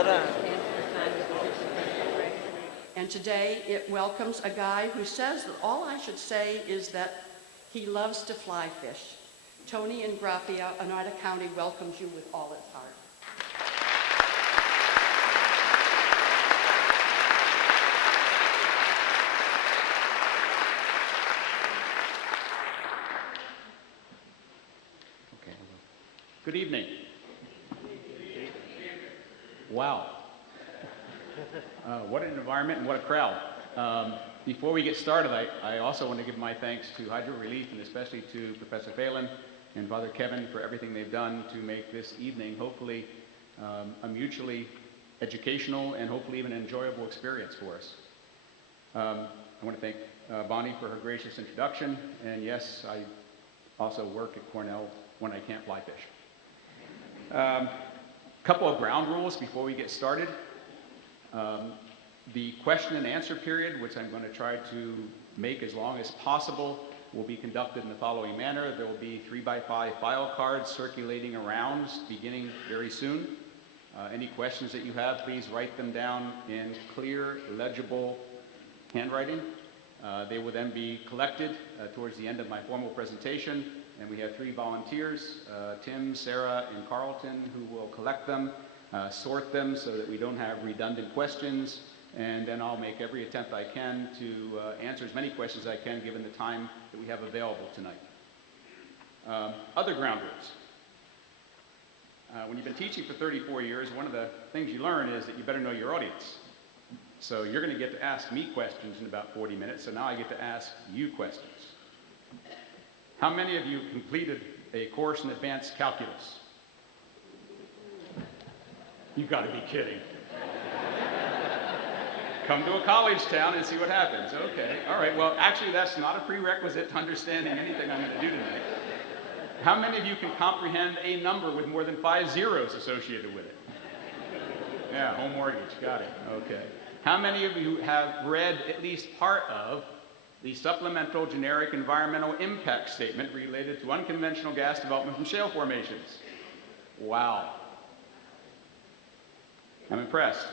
Slow down. And today it welcomes a guy who says that all I should say is that he loves to fly fish. Tony Ingraffea, Oneida County welcomes you with all its heart. Okay. Good evening. Wow. What an environment and what a crowd. Before we get started, I also want to give my thanks to Hydro Relief and especially to Professor Phelan and Father Kevin for everything they've done to make this evening hopefully a mutually educational and hopefully even enjoyable experience for us. I want to thank Bonnie for her gracious introduction, and yes, I also work at Cornell when I can't fly fish. Couple of ground rules before we get started. The question and answer period, which I'm going to try to make as long as possible, will be conducted in the following manner. There will be 3x5 file cards circulating around beginning very soon. Any questions that you have, please write them down in clear, legible handwriting. They will then be collected towards the end of my formal presentation, and we have 3 volunteers, Tim, Sarah, and Carlton, who will collect them, sort them so that we don't have redundant questions, and then I'll make every attempt I can to answer as many questions as I can given the time that we have available tonight. Other ground rules. When you've been teaching for 34 years, one of the things you learn is that you better know your audience. So you're going to get to ask me questions in about 40 minutes, so now I get to ask you questions. How many of you completed a course in advanced calculus? You've got to be kidding. Come to a college town and see what happens. Okay, all right, well, actually that's not a prerequisite to understanding anything I'm going to do tonight. How many of you can comprehend a number with more than 5 zeros associated with it? Yeah, home mortgage, got it, okay. How many of you have read at least part of the supplemental generic environmental impact statement related to unconventional gas development from shale formations? Wow. I'm impressed.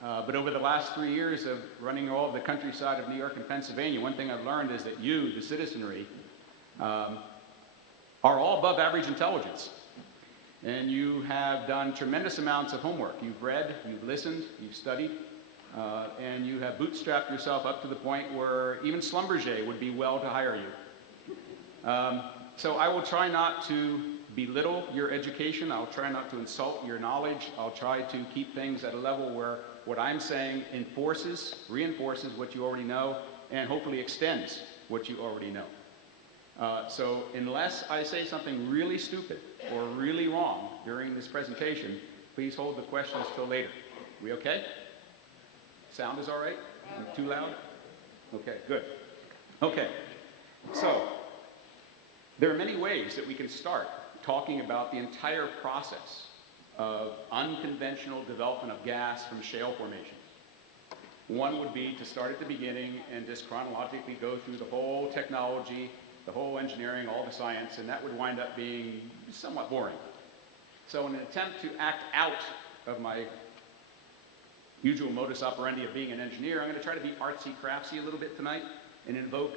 But over the last 3 years of running all of the countryside of New York and Pennsylvania, one thing I've learned is that you, the citizenry, are all above average intelligence. And you have done tremendous amounts of homework. You've read, you've listened, you've studied, and you have bootstrapped yourself up to the point where even Schlumberger would be well to hire you. So I will try not to belittle your education. I'll try not to insult your knowledge. I'll try to keep things at a level where what I'm saying reinforces what you already know, and hopefully extends what you already know. So unless I say something really stupid or really wrong during this presentation, please hold the questions till later. We okay? Sound is all right? Too loud? Okay, good. Okay, so there are many ways that we can start talking about the entire process of unconventional development of gas from shale formations. One would be to start at the beginning and just chronologically go through the whole technology, the whole engineering, all the science, and that would wind up being somewhat boring. So in an attempt to act out of my usual modus operandi of being an engineer, I'm going to try to be artsy-craftsy a little bit tonight and invoke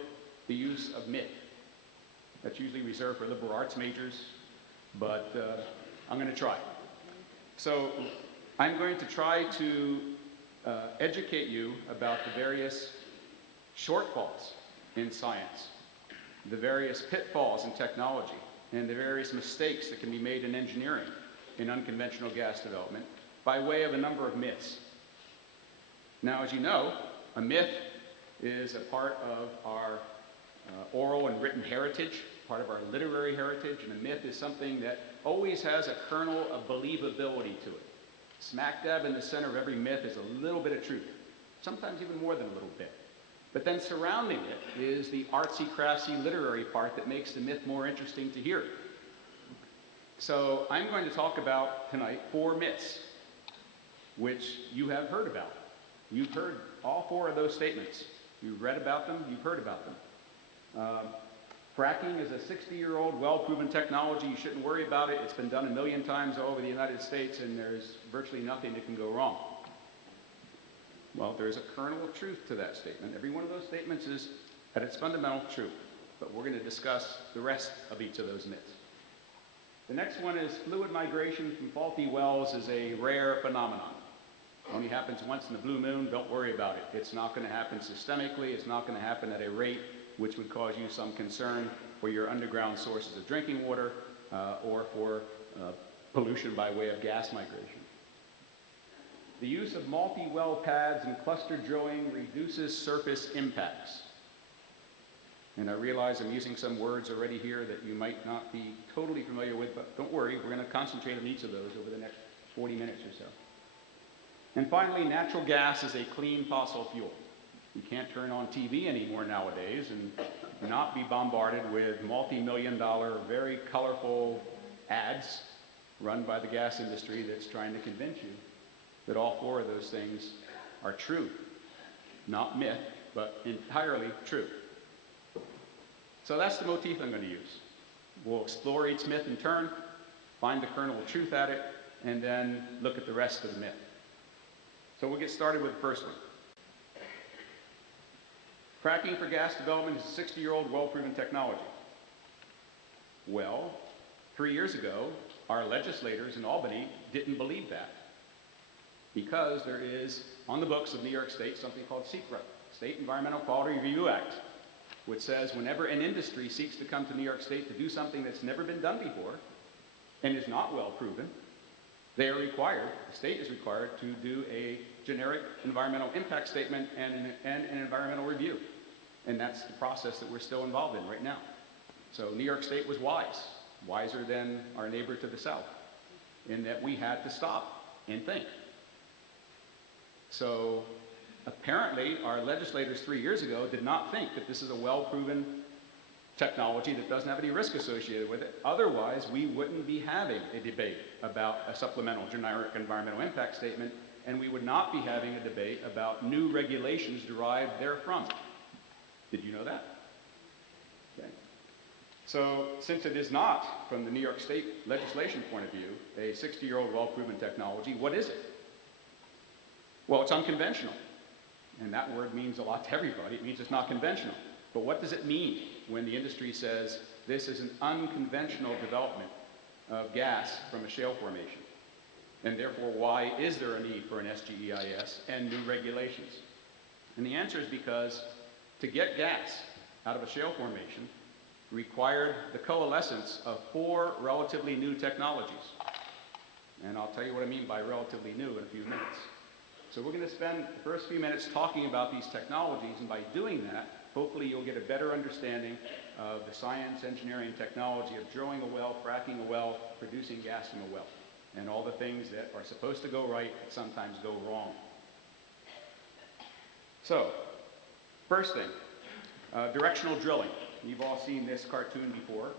the use of myth. That's usually reserved for liberal arts majors, but I'm going to try. So I'm going to try to educate you about the various shortfalls in science, the various pitfalls in technology, and the various mistakes that can be made in engineering in unconventional gas development by way of a number of myths. Now, as you know, a myth is a part of our oral and written heritage, part of our literary heritage, and a myth is something that always has a kernel of believability to it. Smack dab in the center of every myth is a little bit of truth, sometimes even more than a little bit. But then surrounding it is the artsy-craftsy literary part that makes the myth more interesting to hear. So I'm going to talk about tonight 4 myths, which you have heard about. You've heard all 4 of those statements. You've read about them, you've heard about them. Fracking is a 60-year-old, well-proven technology. You shouldn't worry about it. It's been done 1,000,000 times all over the United States, and there's virtually nothing that can go wrong. Well, there's a kernel of truth to that statement. Every one of those statements is at its fundamental truth, but we're going to discuss the rest of each of those myths. The next one is fluid migration from faulty wells is a rare phenomenon. It only happens once in the blue moon. Don't worry about it. It's not going to happen systemically. It's not going to happen at a rate which would cause you some concern for your underground sources of drinking water or for pollution by way of gas migration. The use of multi-well pads and cluster drilling reduces surface impacts. And I realize I'm using some words already here that you might not be totally familiar with, but don't worry, we're going to concentrate on each of those over the next 40 minutes or so. And finally, natural gas is a clean fossil fuel. You can't turn on TV anymore nowadays and not be bombarded with multi-million-dollar, very colorful ads run by the gas industry that's trying to convince you that all four of those things are true. Not myth, but entirely true. So that's the motif I'm going to use. We'll explore each myth in turn, find the kernel of truth at it, and then look at the rest of the myth. So we'll get started with the first one. Fracking for gas development is a 60-year-old well-proven technology. Well, 3 years ago, our legislators in Albany didn't believe that because there is, on the books of New York State, something called SECRA, State Environmental Quality Review Act, which says whenever an industry seeks to come to New York State to do something that's never been done before and is not well proven, they are required, the state is required, to do a generic environmental impact statement and an environmental review. And that's the process that we're still involved in right now. So New York State was wise, wiser than our neighbor to the south, in that we had to stop and think. So apparently our legislators 3 years ago did not think that this is a well-proven technology that doesn't have any risk associated with it. Otherwise, we wouldn't be having a debate about a supplemental generic environmental impact statement, and we would not be having a debate about new regulations derived therefrom. Did you know that? Okay. So since it is not, from the New York State legislation point of view, a 60-year-old well-proven technology, what is it? Well, it's unconventional. And that word means a lot to everybody. It means it's not conventional. But what does it mean when the industry says this is an unconventional development of gas from a shale formation? And therefore, why is there a need for an SGEIS and new regulations? And the answer is because to get gas out of a shale formation required the coalescence of 4 relatively new technologies. And I'll tell you what I mean by relatively new in a few minutes. So we're going to spend the first few minutes talking about these technologies, and by doing that, hopefully you'll get a better understanding of the science, engineering, technology of drilling a well, fracking a well, producing gas from a well, and all the things that are supposed to go right that sometimes go wrong. So, first thing, directional drilling. You've all seen this cartoon before.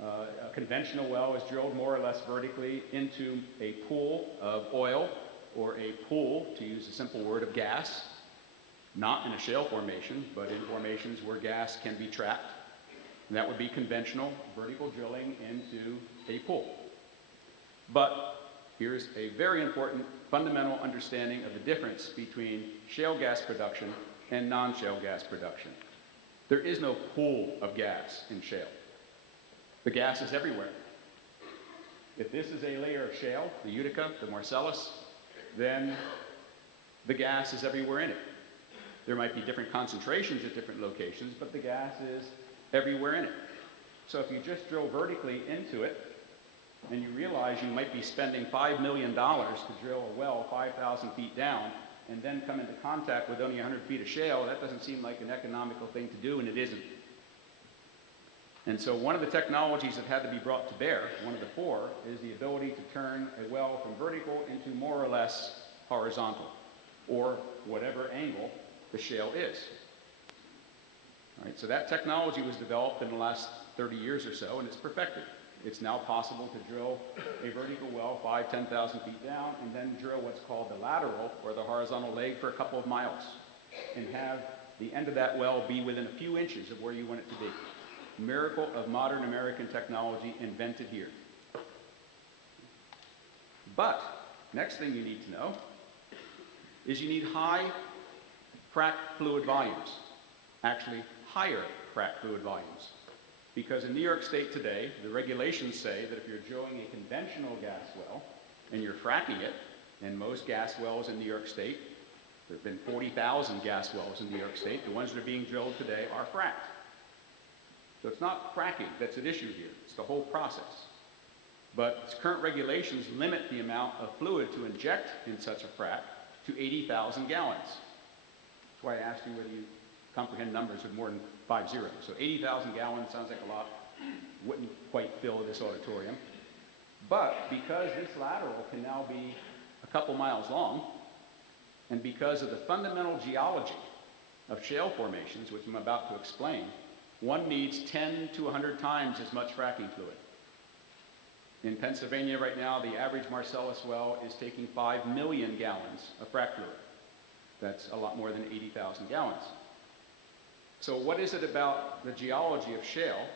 A conventional well is drilled more or less vertically into a pool of oil, or a pool, to use a simple word, of gas, not in a shale formation, but in formations where gas can be trapped. And that would be conventional vertical drilling into a pool. But here's a very important fundamental understanding of the difference between shale gas production and non-shale gas production. There is no pool of gas in shale. The gas is everywhere. If this is a layer of shale, the Utica, the Marcellus, then the gas is everywhere in it. There might be different concentrations at different locations, but the gas is everywhere in it. So if you just drill vertically into it, and you realize you might be spending $5 million to drill a well 5,000 feet down, and then come into contact with only 100 feet of shale, that doesn't seem like an economical thing to do, and it isn't. And so one of the technologies that had to be brought to bear, one of the 4, is the ability to turn a well from vertical into more or less horizontal, or whatever angle the shale is. All right, so that technology was developed in the last 30 years or so, and it's perfected. It's now possible to drill a vertical well 5,000 to 10,000 feet down, and then drill what's called the lateral, or the horizontal leg, for a couple of miles, and have the end of that well be within a few inches of where you want it to be. miracle of modern American technology invented here. But, next thing you need to know is you need high frac fluid volumes. Actually, higher frac fluid volumes. Because in New York State today, the regulations say that if you're drilling a conventional gas well and you're fracking it, and most gas wells in New York State, there have been 40,000 gas wells in New York State, the ones that are being drilled today are fracked. So it's not fracking that's at issue here, it's the whole process. But current regulations limit the amount of fluid to inject in such a frac to 80,000 gallons. That's why I asked you whether you comprehend numbers with more than 5 zeros. So 80,000 gallons sounds like a lot, wouldn't quite fill this auditorium. But because this lateral can now be a couple miles long, and because of the fundamental geology of shale formations, which I'm about to explain, one needs 10 to 100 times as much fracking fluid. In Pennsylvania right now, the average Marcellus well is taking 5 million gallons of frac fluid. That's a lot more than 80,000 gallons. So what is it about the geology of shale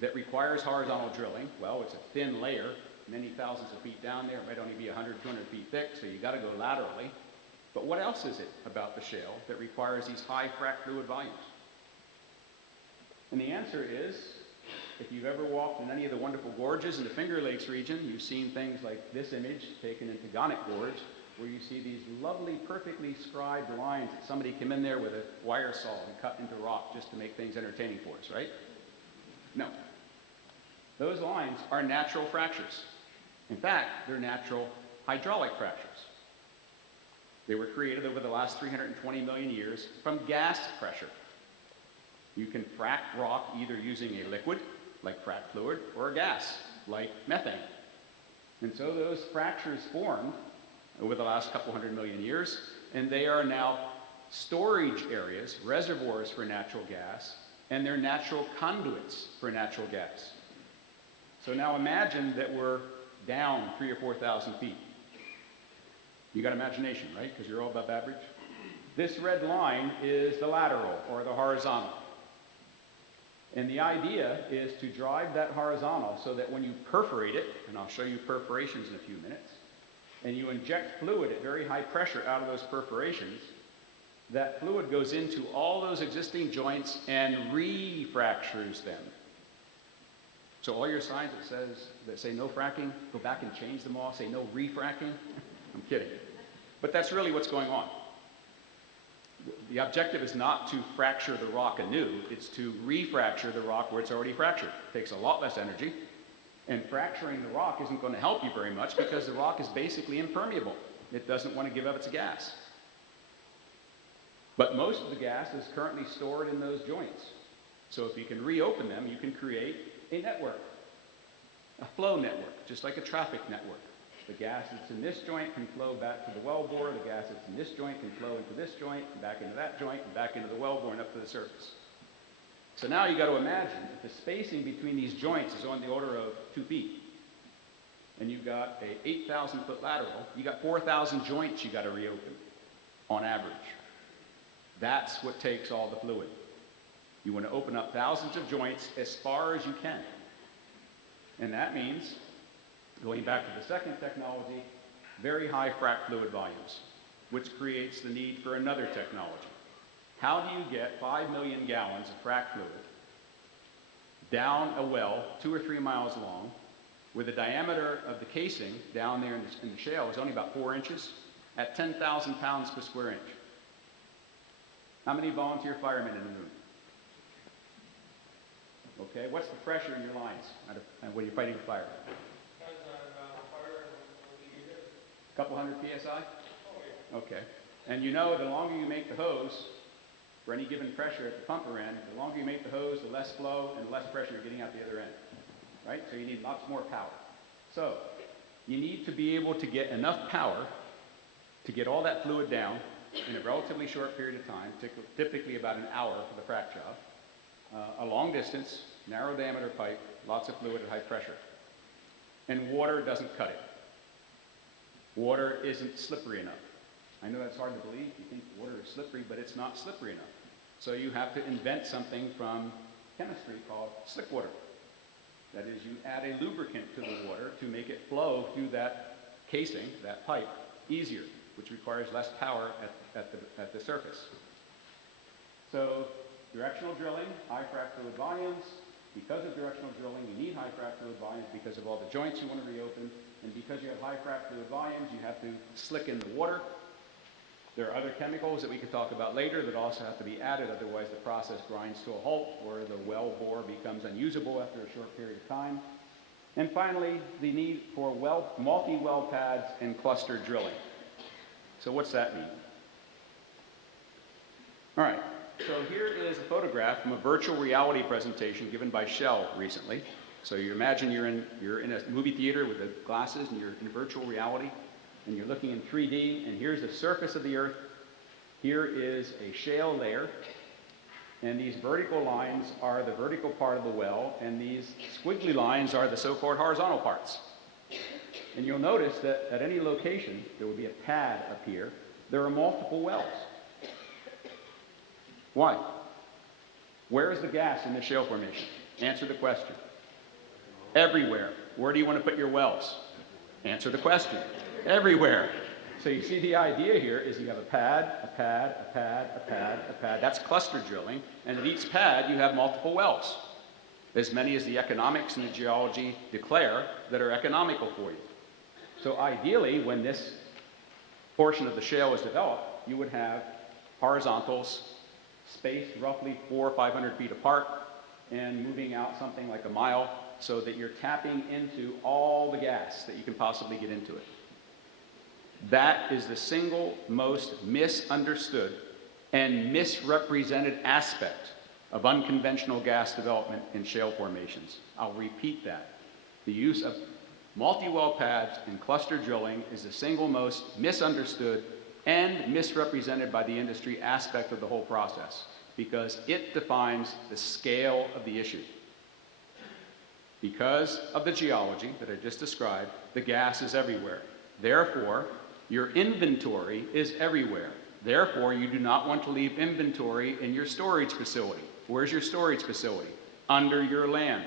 that requires horizontal drilling? Well, it's a thin layer, many thousands of feet down there. It might only be 100, 200 feet thick, so you got to go laterally. But what else is it about the shale that requires these high frac fluid volumes? And the answer is, if you've ever walked in any of the wonderful gorges in the Finger Lakes region, you've seen things like this image taken in Taganek Gorge, where you see these lovely, perfectly scribed lines that somebody came in there with a wire saw and cut into rock just to make things entertaining for us, right? No. Those lines are natural fractures. In fact, they're natural hydraulic fractures. They were created over the last 320 million years from gas pressure. You can frack rock either using a liquid, like frac fluid, or a gas, like methane. And so those fractures formed over the last couple 100 million years, and they are now storage areas, reservoirs for natural gas, and they're natural conduits for natural gas. So now imagine that we're down 3,000 or 4,000 feet. You got imagination, right? Because you're all above average. This red line is the lateral, or the horizontal. And the idea is to drive that horizontal so that when you perforate it, and I'll show you perforations in a few minutes, and you inject fluid at very high pressure out of those perforations, that fluid goes into all those existing joints and refractures them. So all your signs that say no fracking, go back and change them all, say no refracking. I'm kidding. But that's really what's going on. The objective is not to fracture the rock anew, it's to refracture the rock where it's already fractured. It takes a lot less energy, and fracturing the rock isn't going to help you very much because the rock is basically impermeable. It doesn't want to give up its gas. But most of the gas is currently stored in those joints. So if you can reopen them, you can create a network, a flow network, just like a traffic network. The gas that's in this joint can flow back to the wellbore. The gas that's in this joint can flow into this joint, and back into that joint, and back into the wellbore and up to the surface. So now you got to imagine if the spacing between these joints is on the order of 2 feet, and you've got a 8,000 foot lateral, you got 4,000 joints you got to reopen on average. That's what takes all the fluid. You want to open up thousands of joints as far as you can. And that means, going back to the second technology, very high frac fluid volumes, which creates the need for another technology. How do you get 5 million gallons of frac fluid down a well 2 or 3 miles long, where the diameter of the casing down there in the shale is only about 4 inches, at 10,000 pounds per square inch? How many volunteer firemen in the room? Okay, what's the pressure in your lines when you're fighting a fire? A couple hundred PSI? Okay. And you know the longer you make the hose, for any given pressure at the pumper end, the longer you make the hose, the less flow and the less pressure you're getting out the other end. Right? So you need lots more power. So you need to be able to get enough power to get all that fluid down in a relatively short period of time, typically about an hour for the frac job, a long distance, narrow diameter pipe, lots of fluid at high pressure. And water doesn't cut it. Water isn't slippery enough. I know that's hard to believe. You think water is slippery, but it's not slippery enough. So you have to invent something from chemistry called slick water. That is, you add a lubricant to the water to make it flow through that casing, that pipe, easier, which requires less power at the surface. So directional drilling, high frac fluid volumes. Because of directional drilling, you need high frac fluid volumes because of all the joints you want to reopen. And because you have high frac fluid volumes, you have to slick in the water. There are other chemicals that we could talk about later that also have to be added, otherwise the process grinds to a halt or the well bore becomes unusable after a short period of time. And finally, the need for multi-well pads and cluster drilling. So what's that mean? All right, so here is a photograph from a virtual reality presentation given by Shell recently. So you imagine you're in a movie theater with the glasses and you're in virtual reality and you're looking in 3D, and here's the surface of the earth. Here is a shale layer, and these vertical lines are the vertical part of the well, and these squiggly lines are the so-called horizontal parts. And you'll notice that at any location, there will be a pad up here. There are multiple wells. Why? Where is the gas in the shale formation? Answer the question. Everywhere. Where do you want to put your wells? Answer the question. Everywhere. So you see the idea here is you have a pad, a pad, a pad, a pad, a pad. That's cluster drilling. And at each pad, you have multiple wells. As many as the economics and the geology declare that are economical for you. So ideally, when this portion of the shale is developed, you would have horizontals spaced roughly 400 or 500 feet apart and moving out something like a mile so that you're tapping into all the gas that you can possibly get into it. That is the single most misunderstood and misrepresented aspect of unconventional gas development in shale formations. I'll repeat that. The use of multi-well pads and cluster drilling is the single most misunderstood and misrepresented by the industry aspect of the whole process because it defines the scale of the issue. Because of the geology that I just described, the gas is everywhere. Therefore, your inventory is everywhere. Therefore, you do not want to leave inventory in your storage facility. Where's your storage facility? Under your land.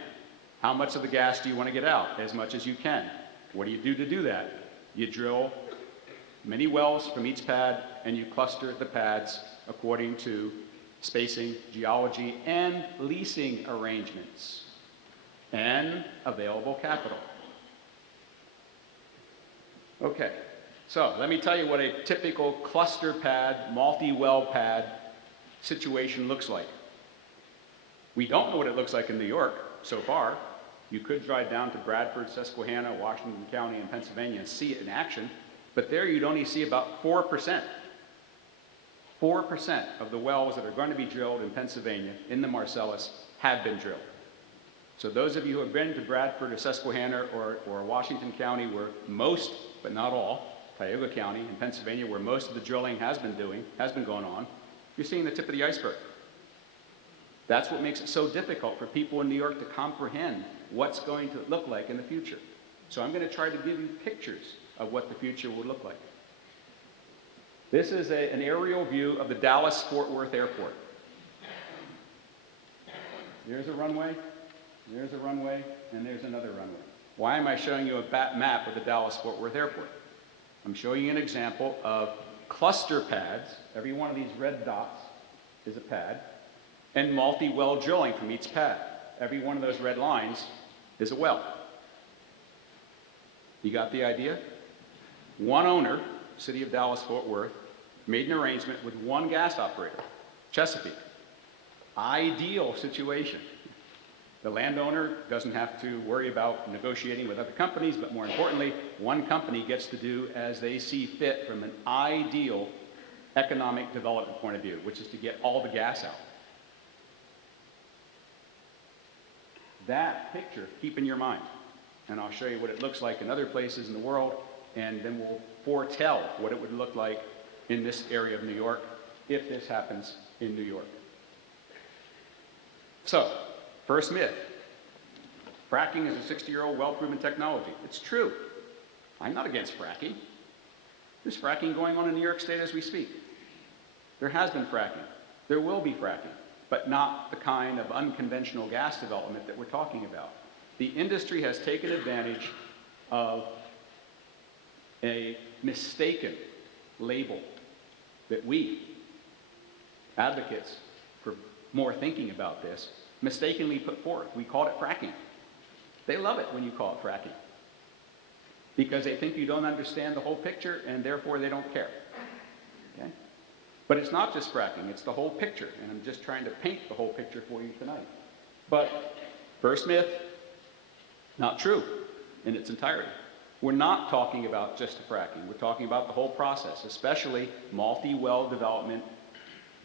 How much of the gas do you want to get out? As much as you can. What do you do to do that? You drill many wells from each pad, and you cluster the pads according to spacing, geology, and leasing arrangements, and available capital. Okay, so let me tell you what a typical cluster pad, multi-well pad situation looks like. We don't know what it looks like in New York so far. You could drive down to Bradford, Susquehanna, Washington County, and Pennsylvania and see it in action, but there you'd only see about 4%. 4% of the wells that are going to be drilled in Pennsylvania, in the Marcellus, have been drilled. So those of you who have been to Bradford or Susquehanna or Washington County where most, but not all, Tioga County in Pennsylvania where most of the drilling has been going on, you're seeing the tip of the iceberg. That's what makes it so difficult for people in New York to comprehend what's going to look like in the future. So I'm going to try to give you pictures of what the future will look like. This is an aerial view of the Dallas-Fort Worth Airport. There's a runway, and there's another runway. Why am I showing you a map of the Dallas-Fort Worth Airport? I'm showing you an example of cluster pads. Every one of these red dots is a pad, and multi-well drilling from each pad. Every one of those red lines is a well. You got the idea? One owner, City of Dallas-Fort Worth, made an arrangement with one gas operator, Chesapeake. Ideal situation. The landowner doesn't have to worry about negotiating with other companies, but more importantly, one company gets to do as they see fit from an ideal economic development point of view, which is to get all the gas out. That picture, keep in your mind, and I'll show you what it looks like in other places in the world, and then we'll foretell what it would look like in this area of New York if this happens in New York. So, first myth. Fracking is a 60-year-old well-proven technology. It's true. I'm not against fracking. There's fracking going on in New York State as we speak. There has been fracking. There will be fracking. but not the kind of unconventional gas development that we're talking about. The industry has taken advantage of a mistaken label that we, advocates for more thinking about this, mistakenly put forth. We called it fracking. They love it when you call it fracking because they think you don't understand the whole picture and therefore they don't care. Okay? But it's not just fracking, it's the whole picture, and I'm just trying to paint the whole picture for you tonight. But first myth, not true in its entirety. We're not talking about just the fracking, we're talking about the whole process, especially multi-well development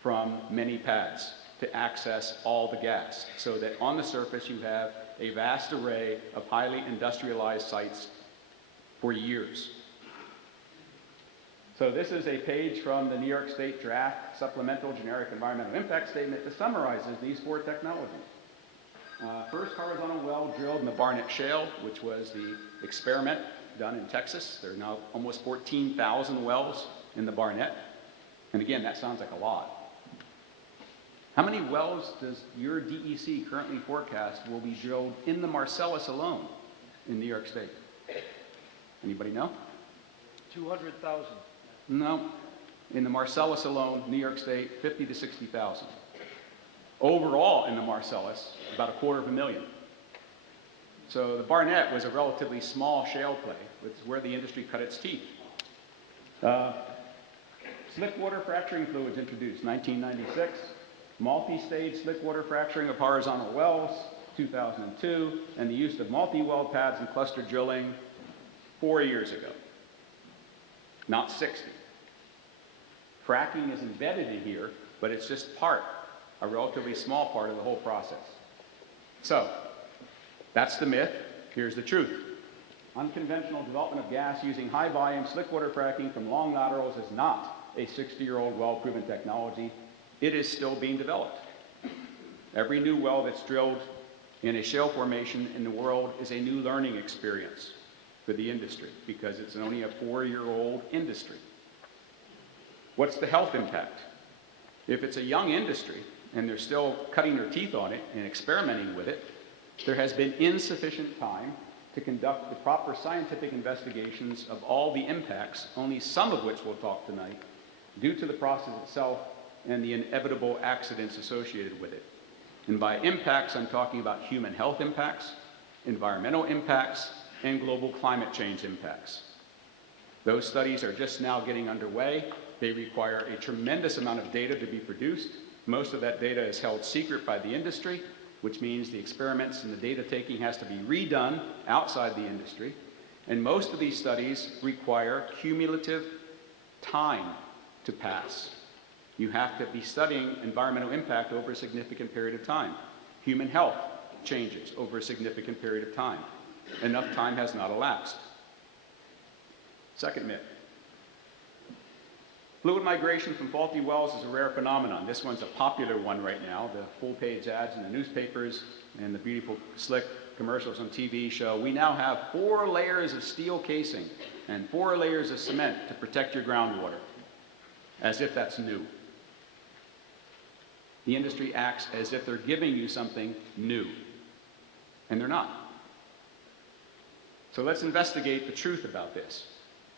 from many pads to access all the gas, so that on the surface you have a vast array of highly industrialized sites for years. So this is a page from the New York State Draft Supplemental Generic Environmental Impact Statement that summarizes these 4 technologies. First horizontal well drilled in the Barnett Shale, which was the experiment done in Texas. There are now almost 14,000 wells in the Barnett. And again, that sounds like a lot. How many wells does your DEC currently forecast will be drilled in the Marcellus alone in New York State? Anybody know? 200,000. No. In the Marcellus alone, New York State, 50 to 60,000. Overall in the Marcellus, about 250,000. So the Barnett was a relatively small shale play. It's where the industry cut its teeth. Slick water fracturing fluids introduced, 1996. Multi-stage slick water fracturing of horizontal wells, 2002. And the use of multi-well pads and cluster drilling 4 years ago, not 60. Fracking is embedded in here, but it's just part, a relatively small part of the whole process. So, that's the myth. Here's the truth. Unconventional development of gas using high volume slick water fracking from long laterals is not a 60-year-old well-proven technology. It is still being developed. Every new well that's drilled in a shale formation in the world is a new learning experience for the industry because it's only a 4-year-old industry. What's the health impact? If it's a young industry and they're still cutting their teeth on it and experimenting with it, there has been insufficient time to conduct the proper scientific investigations of all the impacts, only some of which we'll talk tonight, due to the process itself and the inevitable accidents associated with it. And by impacts, I'm talking about human health impacts, environmental impacts, and global climate change impacts. Those studies are just now getting underway. They require a tremendous amount of data to be produced. Most of that data is held secret by the industry, which means the experiments and the data taking has to be redone outside the industry. And most of these studies require cumulative time to pass. You have to be studying environmental impact over a significant period of time. Human health changes over a significant period of time. Enough time has not elapsed. Second myth. Fluid migration from faulty wells is a rare phenomenon. This one's a popular one right now. The full-page ads in the newspapers and the beautiful, slick commercials on TV show we now have 4 layers of steel casing and 4 layers of cement to protect your groundwater, as if that's new. The industry acts as if they're giving you something new, and they're not. So let's investigate the truth about this.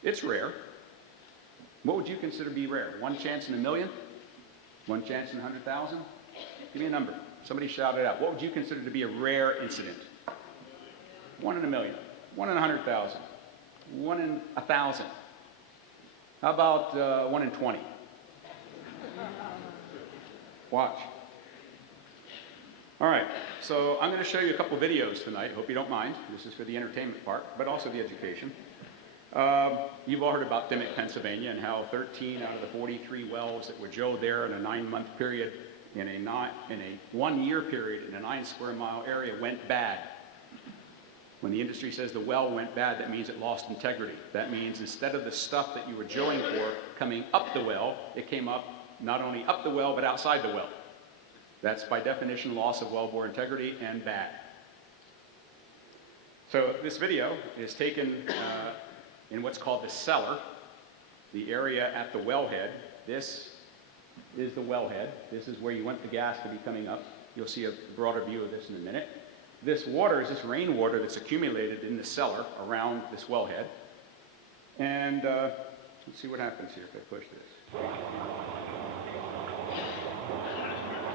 It's rare. What would you consider to be rare? 1 chance in a million? 1 chance in 100,000? Give me a number. Somebody shout it out. What would you consider to be a rare incident? 1 in a million. 1 in 100,000. 1 in 1,000. How about 1 in 20? Watch. All right, so I'm going to show you a couple videos tonight. Hope you don't mind. This is for the entertainment part, but also the education. You've all heard about Dimock, Pennsylvania, and how 13 out of the 43 wells that were drilled there in a 9-month period, in a 1-year period, in a 9-square-mile area went bad. When the industry says the well went bad, that means it lost integrity. That means instead of the stuff that you were drilling for coming up the well, it came up not only up the well, but outside the well. That's by definition loss of wellbore integrity and bad. So this video is taken in what's called the cellar, the area at the wellhead. This is the wellhead. This is where you want the gas to be coming up. You'll see a broader view of this in a minute. This water is this rainwater that's accumulated in the cellar around this wellhead. And let's see what happens here if I push this.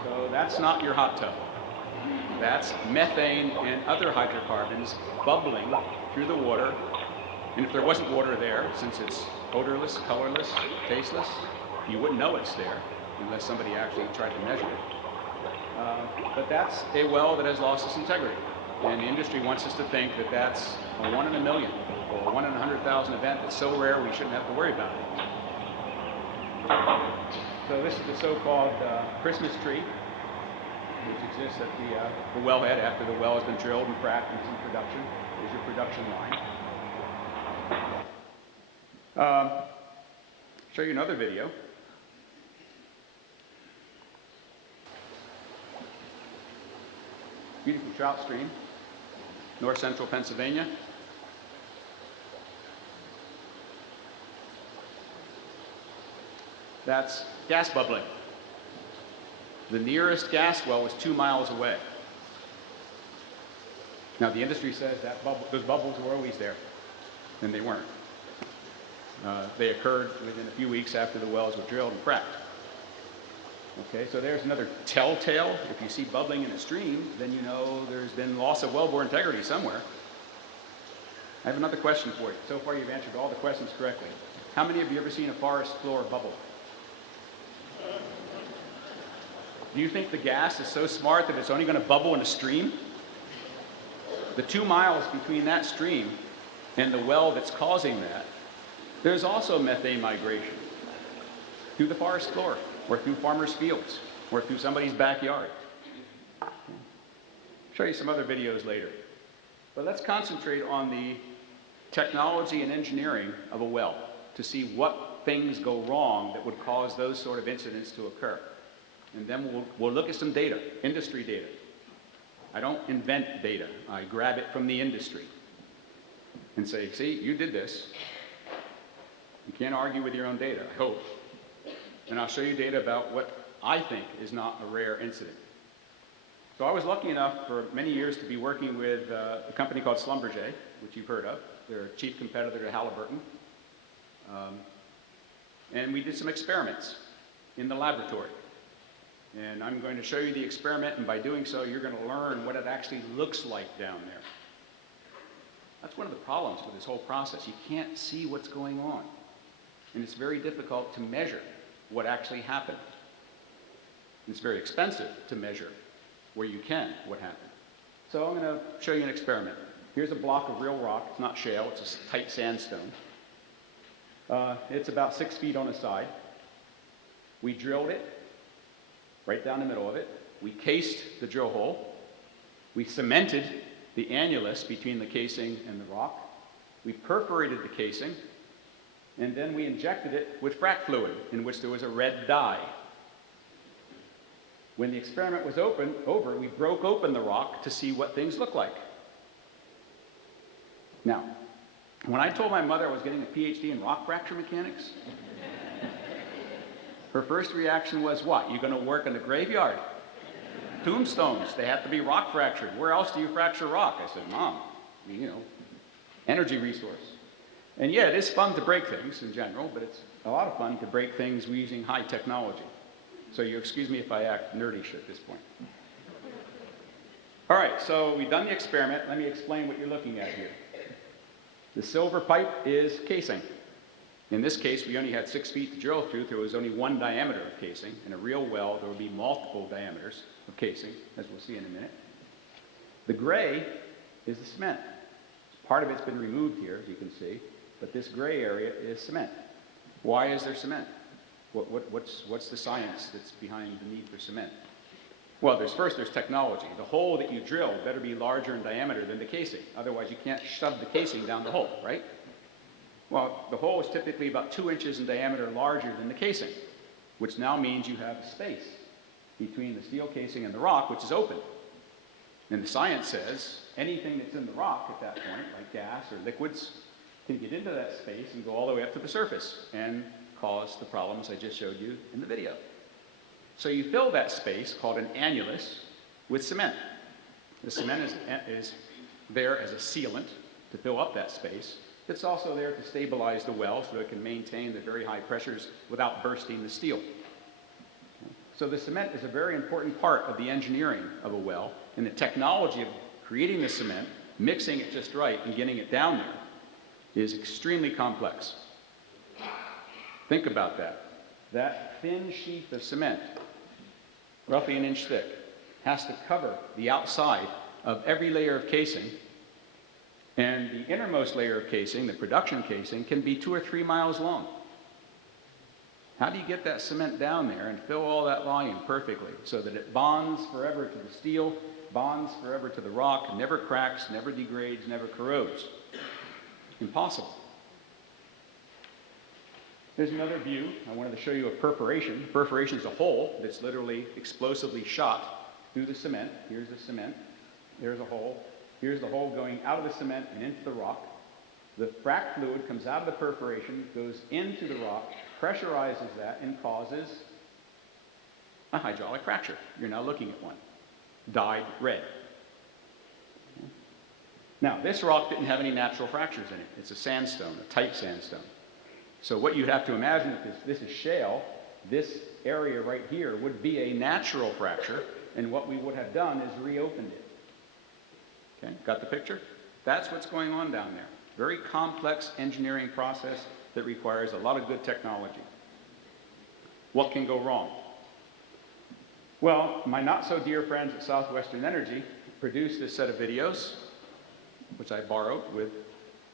So that's not your hot tub. That's methane and other hydrocarbons bubbling through the water. And if there wasn't water there, since it's odorless, colorless, tasteless, you wouldn't know it's there unless somebody actually tried to measure it. But that's a well that has lost its integrity. And the industry wants us to think that that's a 1 in a million or a 1 in 100,000 event that's so rare we shouldn't have to worry about it. So this is the so-called Christmas tree, which exists at the wellhead after the well has been drilled and fracked and is in production. Here's your production line. Show you another video. Beautiful trout stream, north central Pennsylvania. That's gas bubbling. The nearest gas well was 2 miles away. Now the industry says that those bubbles were always there, and they weren't. They occurred within a few weeks after the wells were drilled and fracked. Okay, so there's another telltale. If you see bubbling in a stream, then you know there's been loss of wellbore integrity somewhere. I have another question for you. So far you've answered all the questions correctly. How many of you ever seen a forest floor bubble? Do you think the gas is so smart that it's only going to bubble in a stream? The 2 miles between that stream and the well that's causing that, there's also methane migration through the forest floor, or through farmers' fields, or through somebody's backyard. I'll show you some other videos later. But let's concentrate on the technology and engineering of a well to see what things go wrong that would cause those sort of incidents to occur. And then we'll look at some data, industry data. I don't invent data. I grab it from the industry and say, see, you did this. You can't argue with your own data, I hope. And I'll show you data about what I think is not a rare incident. So I was lucky enough for many years to be working with a company called Schlumberger, which you've heard of. They're a chief competitor to Halliburton. And we did some experiments in the laboratory. And I'm going to show you the experiment, and by doing so, you're going to learn what it actually looks like down there. That's one of the problems with this whole process. You can't see what's going on. And it's very difficult to measure what actually happened. It's very expensive to measure where you can what happened. So I'm going to show you an experiment. Here's a block of real rock. It's not shale, it's a tight sandstone. It's about 6 feet on the side. We drilled it right down the middle of it. We cased the drill hole. We cemented the annulus between the casing and the rock. We perforated the casing, and then we injected it with frac fluid, in which there was a red dye. When the experiment was over, we broke open the rock to see what things look like. Now, when I told my mother I was getting a PhD in rock fracture mechanics, her first reaction was, what? You're going to work in the graveyard? Tombstones, they have to be rock fractured. Where else do you fracture rock? I said, Mom, you know, energy resource. And yeah, it is fun to break things in general, but it's a lot of fun to break things using high technology. So you excuse me if I act nerdish at this point. All right, so we've done the experiment. Let me explain what you're looking at here. The silver pipe is casing. In this case, we only had 6 feet to drill through. There was only one diameter of casing. In a real well, there would be multiple diameters of casing, as we'll see in a minute. The gray is the cement. Part of it's been removed here, as you can see, but this gray area is cement. Why is there cement? What's the science that's behind the need for cement? Well, there's technology. The hole that you drill better be larger in diameter than the casing. Otherwise, you can't shove the casing down the hole, right? Well, the hole is typically about 2 inches in diameter larger than the casing, which now means you have space between the steel casing and the rock, which is open. And the science says anything that's in the rock at that point, like gas or liquids, can get into that space and go all the way up to the surface and cause the problems I just showed you in the video. So you fill that space, called an annulus, with cement. The cement is there as a sealant to fill up that space. It's also there to stabilize the well so it can maintain the very high pressures without bursting the steel. So the cement is a very important part of the engineering of a well, and the technology of creating the cement, mixing it just right, and getting it down there is extremely complex. Think about that. That thin sheath of cement, roughly an inch thick, has to cover the outside of every layer of casing, and the innermost layer of casing, the production casing, can be 2 or 3 miles long. How do you get that cement down there and fill all that volume perfectly so that it bonds forever to the steel, bonds forever to the rock, never cracks, never degrades, never corrodes? Impossible. There's another view. I wanted to show you a perforation. Perforation is a hole that's literally explosively shot through the cement. Here's the cement. There's a hole. Here's the hole going out of the cement and into the rock. The frac fluid comes out of the perforation, goes into the rock, pressurizes that, and causes a hydraulic fracture. You're now looking at one. Dyed red. Now, this rock didn't have any natural fractures in it. It's a sandstone, a tight sandstone. So what you'd have to imagine, if this is shale, this area right here would be a natural fracture, and what we would have done is reopened it. Okay, got the picture? That's what's going on down there. Very complex engineering process that requires a lot of good technology. What can go wrong? Well, my not-so-dear friends at Southwestern Energy produced this set of videos, which I borrowed with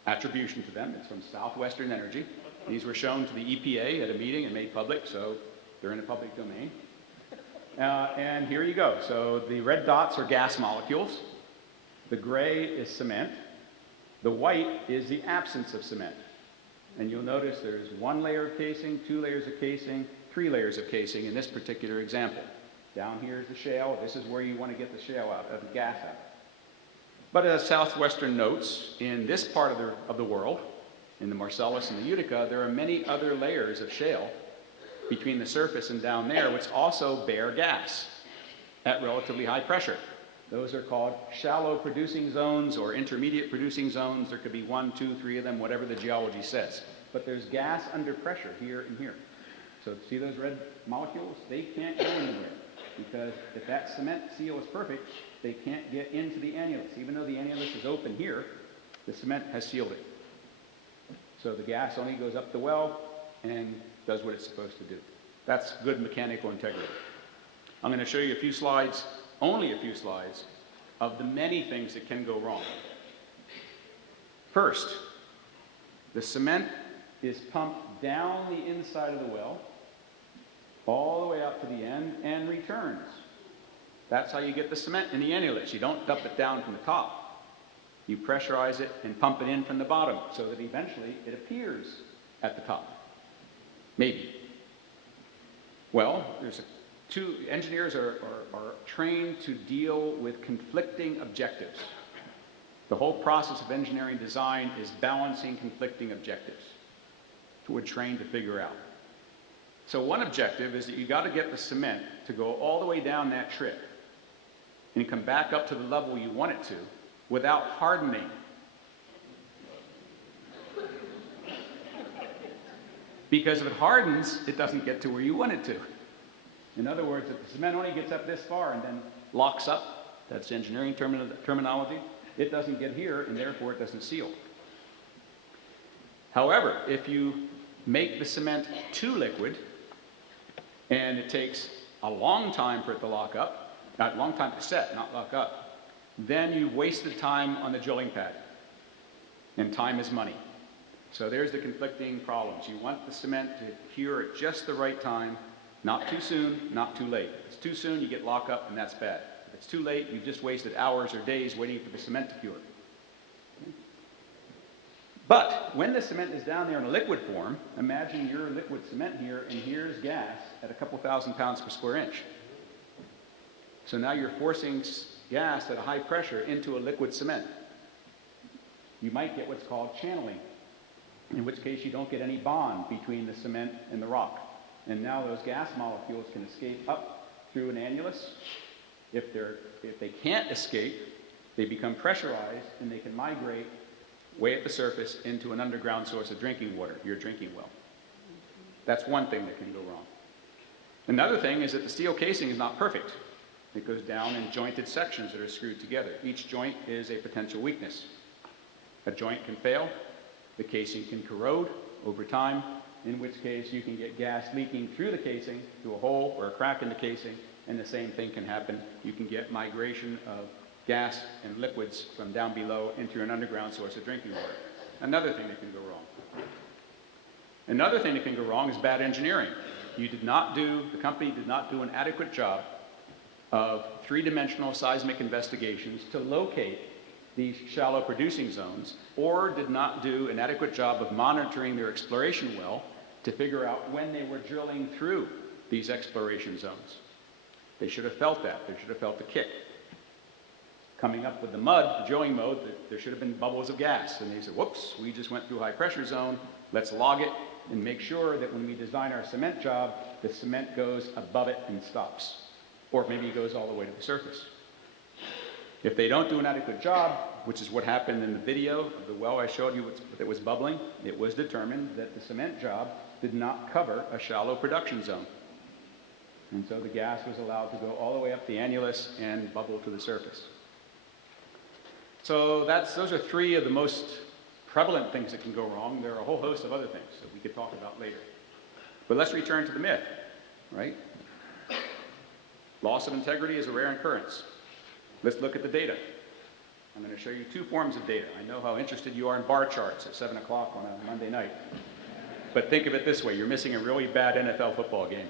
attribution to them. It's from Southwestern Energy. These were shown to the EPA at a meeting and made public, so they're in the public domain. And here you go. So the red dots are gas molecules. The gray is cement. The white is the absence of cement. And you'll notice there's 1 layer of casing, 2 layers of casing, 3 layers of casing in this particular example. Down here is the shale. This is where you want to get the shale out, the gas out. But as Southwestern notes, in this part of the world, in the Marcellus and the Utica, there are many other layers of shale between the surface and down there, which also bear gas at relatively high pressure. Those are called shallow producing zones or intermediate producing zones. There could be 1, 2, 3 of them, whatever the geology says. But there's gas under pressure here and here. So see those red molecules? They can't go anywhere, because if that cement seal is perfect, they can't get into the annulus. Even though the annulus is open here, the cement has sealed it. So the gas only goes up the well and does what it's supposed to do. That's good mechanical integrity. I'm going to show you a few slides, only a few slides, of the many things that can go wrong. First, the cement is pumped down the inside of the well, all the way up to the end, and returns. That's how you get the cement in the annulus. You don't dump it down from the top. You pressurize it and pump it in from the bottom so that eventually it appears at the top. Maybe. Well, engineers are trained to deal with conflicting objectives. The whole process of engineering design is balancing conflicting objectives. We're trained to figure out. So one objective is that you got to get the cement to go all the way down that trip and come back up to the level you want it to without hardening. Because if it hardens, it doesn't get to where you want it to. In other words, if the cement only gets up this far and then locks up, that's engineering terminology, it doesn't get here and therefore it doesn't seal. However, if you make the cement too liquid and it takes a long time for it to lock up, a long time to set, not lock up, then you've wasted time on the drilling pad. And time is money. So there's the conflicting problems. You want the cement to cure at just the right time, not too soon, not too late. If it's too soon, you get lockup, and that's bad. If it's too late, you've just wasted hours or days waiting for the cement to cure. But when the cement is down there in a liquid form, imagine your liquid cement here, and here's gas at a couple thousand pounds per square inch. So now you're forcing gas at a high pressure into a liquid cement. You might get what's called channeling, in which case you don't get any bond between the cement and the rock. And now those gas molecules can escape up through an annulus. If they can't escape, they become pressurized and they can migrate way at the surface into an underground source of drinking water, your drinking well. That's one thing that can go wrong. Another thing is that the steel casing is not perfect. It goes down in jointed sections that are screwed together. Each joint is a potential weakness. A joint can fail, the casing can corrode over time, in which case you can get gas leaking through the casing to a hole or a crack in the casing, and the same thing can happen. You can get migration of gas and liquids from down below into an underground source of drinking water. Another thing that can go wrong. Another thing that can go wrong is bad engineering. The company did not do an adequate job of three-dimensional seismic investigations to locate these shallow producing zones, or did not do an adequate job of monitoring their exploration well to figure out when they were drilling through these exploration zones. They should have felt that. They should have felt the kick. Coming up with the mud, the drilling mode, there should have been bubbles of gas. And they said, whoops, we just went through a high pressure zone. Let's log it and make sure that when we design our cement job, the cement goes above it and stops. Or maybe it goes all the way to the surface. If they don't do an adequate job, which is what happened in the video of the well I showed you that was bubbling, it was determined that the cement job did not cover a shallow production zone. And so the gas was allowed to go all the way up the annulus and bubble to the surface. So those are three of the most prevalent things that can go wrong. There are a whole host of other things that we could talk about later. But let's return to the myth, right? Loss of integrity is a rare occurrence. Let's look at the data. I'm going to show you two forms of data. I know how interested you are in bar charts at 7 o'clock on a Monday night. But think of it this way, you're missing a really bad NFL football game.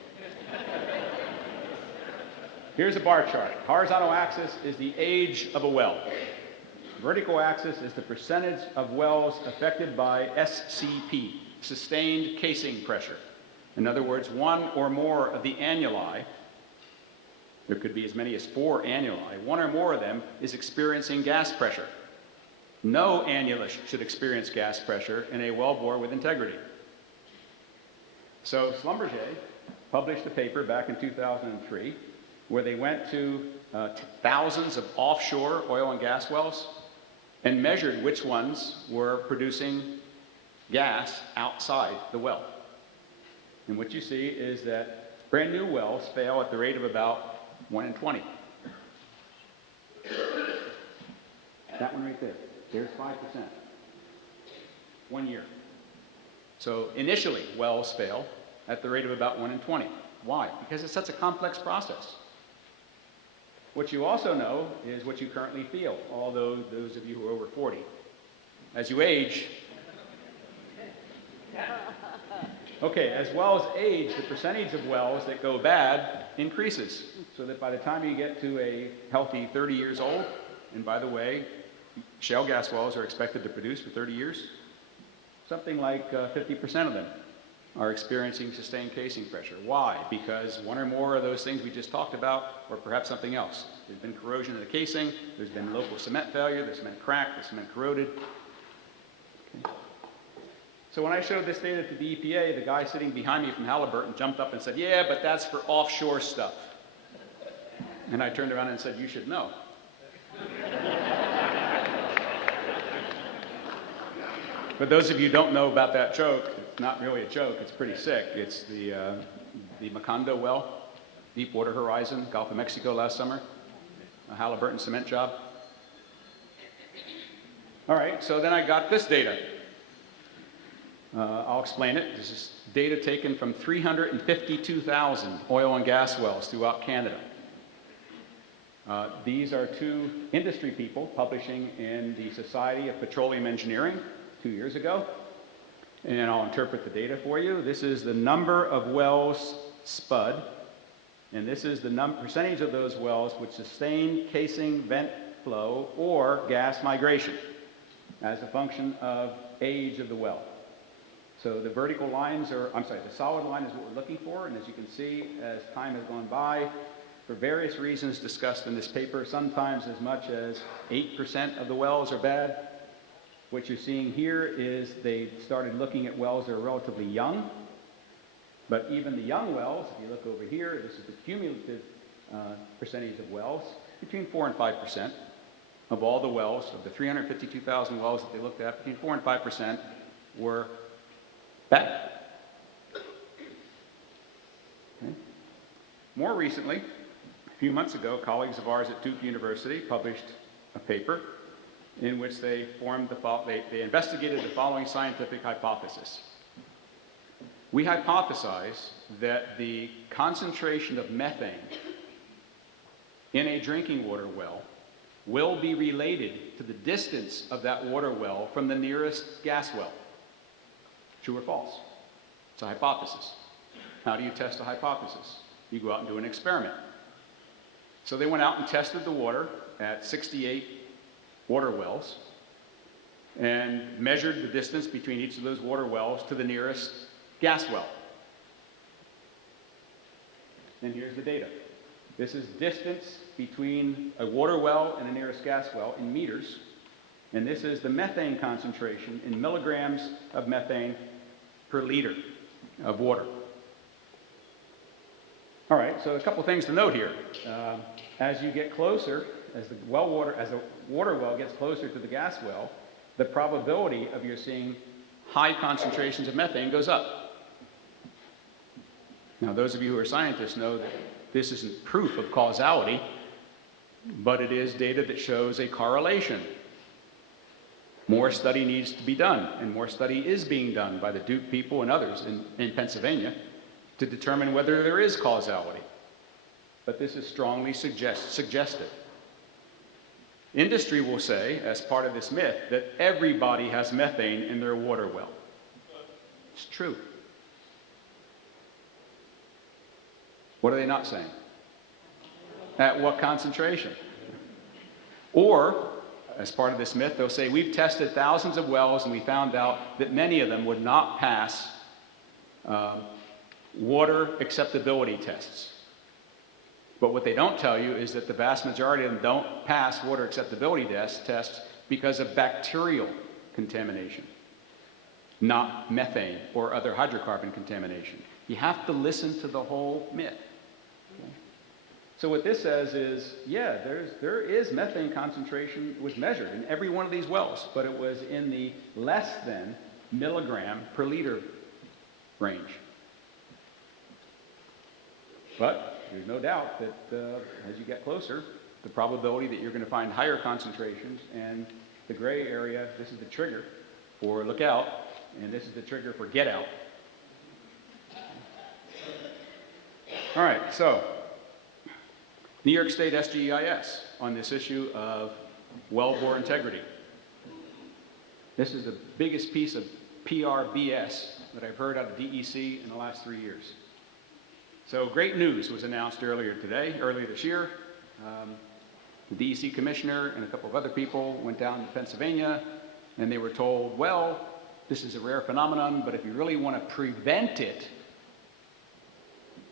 Here's a bar chart. Horizontal axis is the age of a well. Vertical axis is the percentage of wells affected by SCP, sustained casing pressure. In other words, one or more of the annuli, there could be as many as 4 annuli, one or more of them is experiencing gas pressure. No annulus should experience gas pressure in a wellbore with integrity. So Schlumberger published a paper back in 2003 where they went to thousands of offshore oil and gas wells and measured which ones were producing gas outside the well. And what you see is that brand new wells fail at the rate of about 1 in 20. That one right there, there's 5%. 1 year. So initially, wells fail at the rate of about 1 in 20. Why? Because it's such a complex process. What you also know is what you currently feel, all those of you who are over 40. As you age, okay, as wells age, the percentage of wells that go bad increases, so that by the time you get to a healthy 30 years old, and by the way, shale gas wells are expected to produce for 30 years, something like 50% of them are experiencing sustained casing pressure. Why? Because one or more of those things we just talked about, or perhaps something else. There's been corrosion of the casing, there's been local cement failure, the cement cracked, the cement corroded. Okay. So when I showed this data to the EPA, the guy sitting behind me from Halliburton jumped up and said, yeah, but that's for offshore stuff. And I turned around and said, you should know. For those of you who don't know about that joke, it's not really a joke, it's pretty sick. It's the Macondo well, Deepwater Horizon, Gulf of Mexico last summer, a Halliburton cement job. All right, so then I got this data. I'll explain it. This is data taken from 352,000 oil and gas wells throughout Canada. These are two industry people publishing in the Society of Petroleum Engineering 2 years ago. And I'll interpret the data for you. This is the number of wells spud, and this is the percentage of those wells which sustain casing vent flow or gas migration as a function of age of the well. So the vertical lines the solid line is what we're looking for, and as you can see, as time has gone by, for various reasons discussed in this paper, sometimes as much as 8% of the wells are bad. What you're seeing here is they started looking at wells that are relatively young, But even the young wells, if you look over here, this is the cumulative percentage of wells, between 4 and 5% of all the wells, of the 352,000 wells that they looked at, between 4 and 5% were bad. Okay. More recently, a few months ago, colleagues of ours at Duke University published a paper in which they investigated the following scientific hypothesis. We hypothesize that the concentration of methane in a drinking water well will be related to the distance of that water well from the nearest gas well. True or false? It's a hypothesis. How do you test a hypothesis? You go out and do an experiment. So they went out and tested the water at 68 water wells and measured the distance between each of those water wells to the nearest gas well. And here's the data. This is distance between a water well and the nearest gas well in meters. And this is the methane concentration in milligrams of methane per liter of water. All right, so a couple things to note here. As you get closer, as the water well gets closer to the gas well, the probability of you seeing high concentrations of methane goes up. Now, those of you who are scientists know that this isn't proof of causality, but it is data that shows a correlation. More study needs to be done, and more study is being done by the Duke people and others in Pennsylvania to determine whether there is causality. But this is strongly suggestive. Industry will say, as part of this myth, that everybody has methane in their water well. It's true. What are they not saying? At what concentration? Or, as part of this myth, they'll say, we've tested thousands of wells and we found out that many of them would not pass water acceptability tests. But what they don't tell you is that the vast majority of them don't pass water acceptability tests because of bacterial contamination, not methane or other hydrocarbon contamination. You have to listen to the whole myth. Okay? So what this says is, yeah, there is methane concentration was measured in every one of these wells, but it was in the less than milligram per liter range. But there's no doubt that as you get closer, the probability that you're going to find higher concentrations, and the gray area, this is the trigger for look out, and this is the trigger for get out. All right, so New York State SGEIS on this issue of Wellbore Integrity. This is the biggest piece of PR BS that I've heard out of DEC in the last 3 years. So great news was announced earlier this year. The DEC commissioner and a couple of other people went down to Pennsylvania and they were told, well, this is a rare phenomenon, but if you really want to prevent it,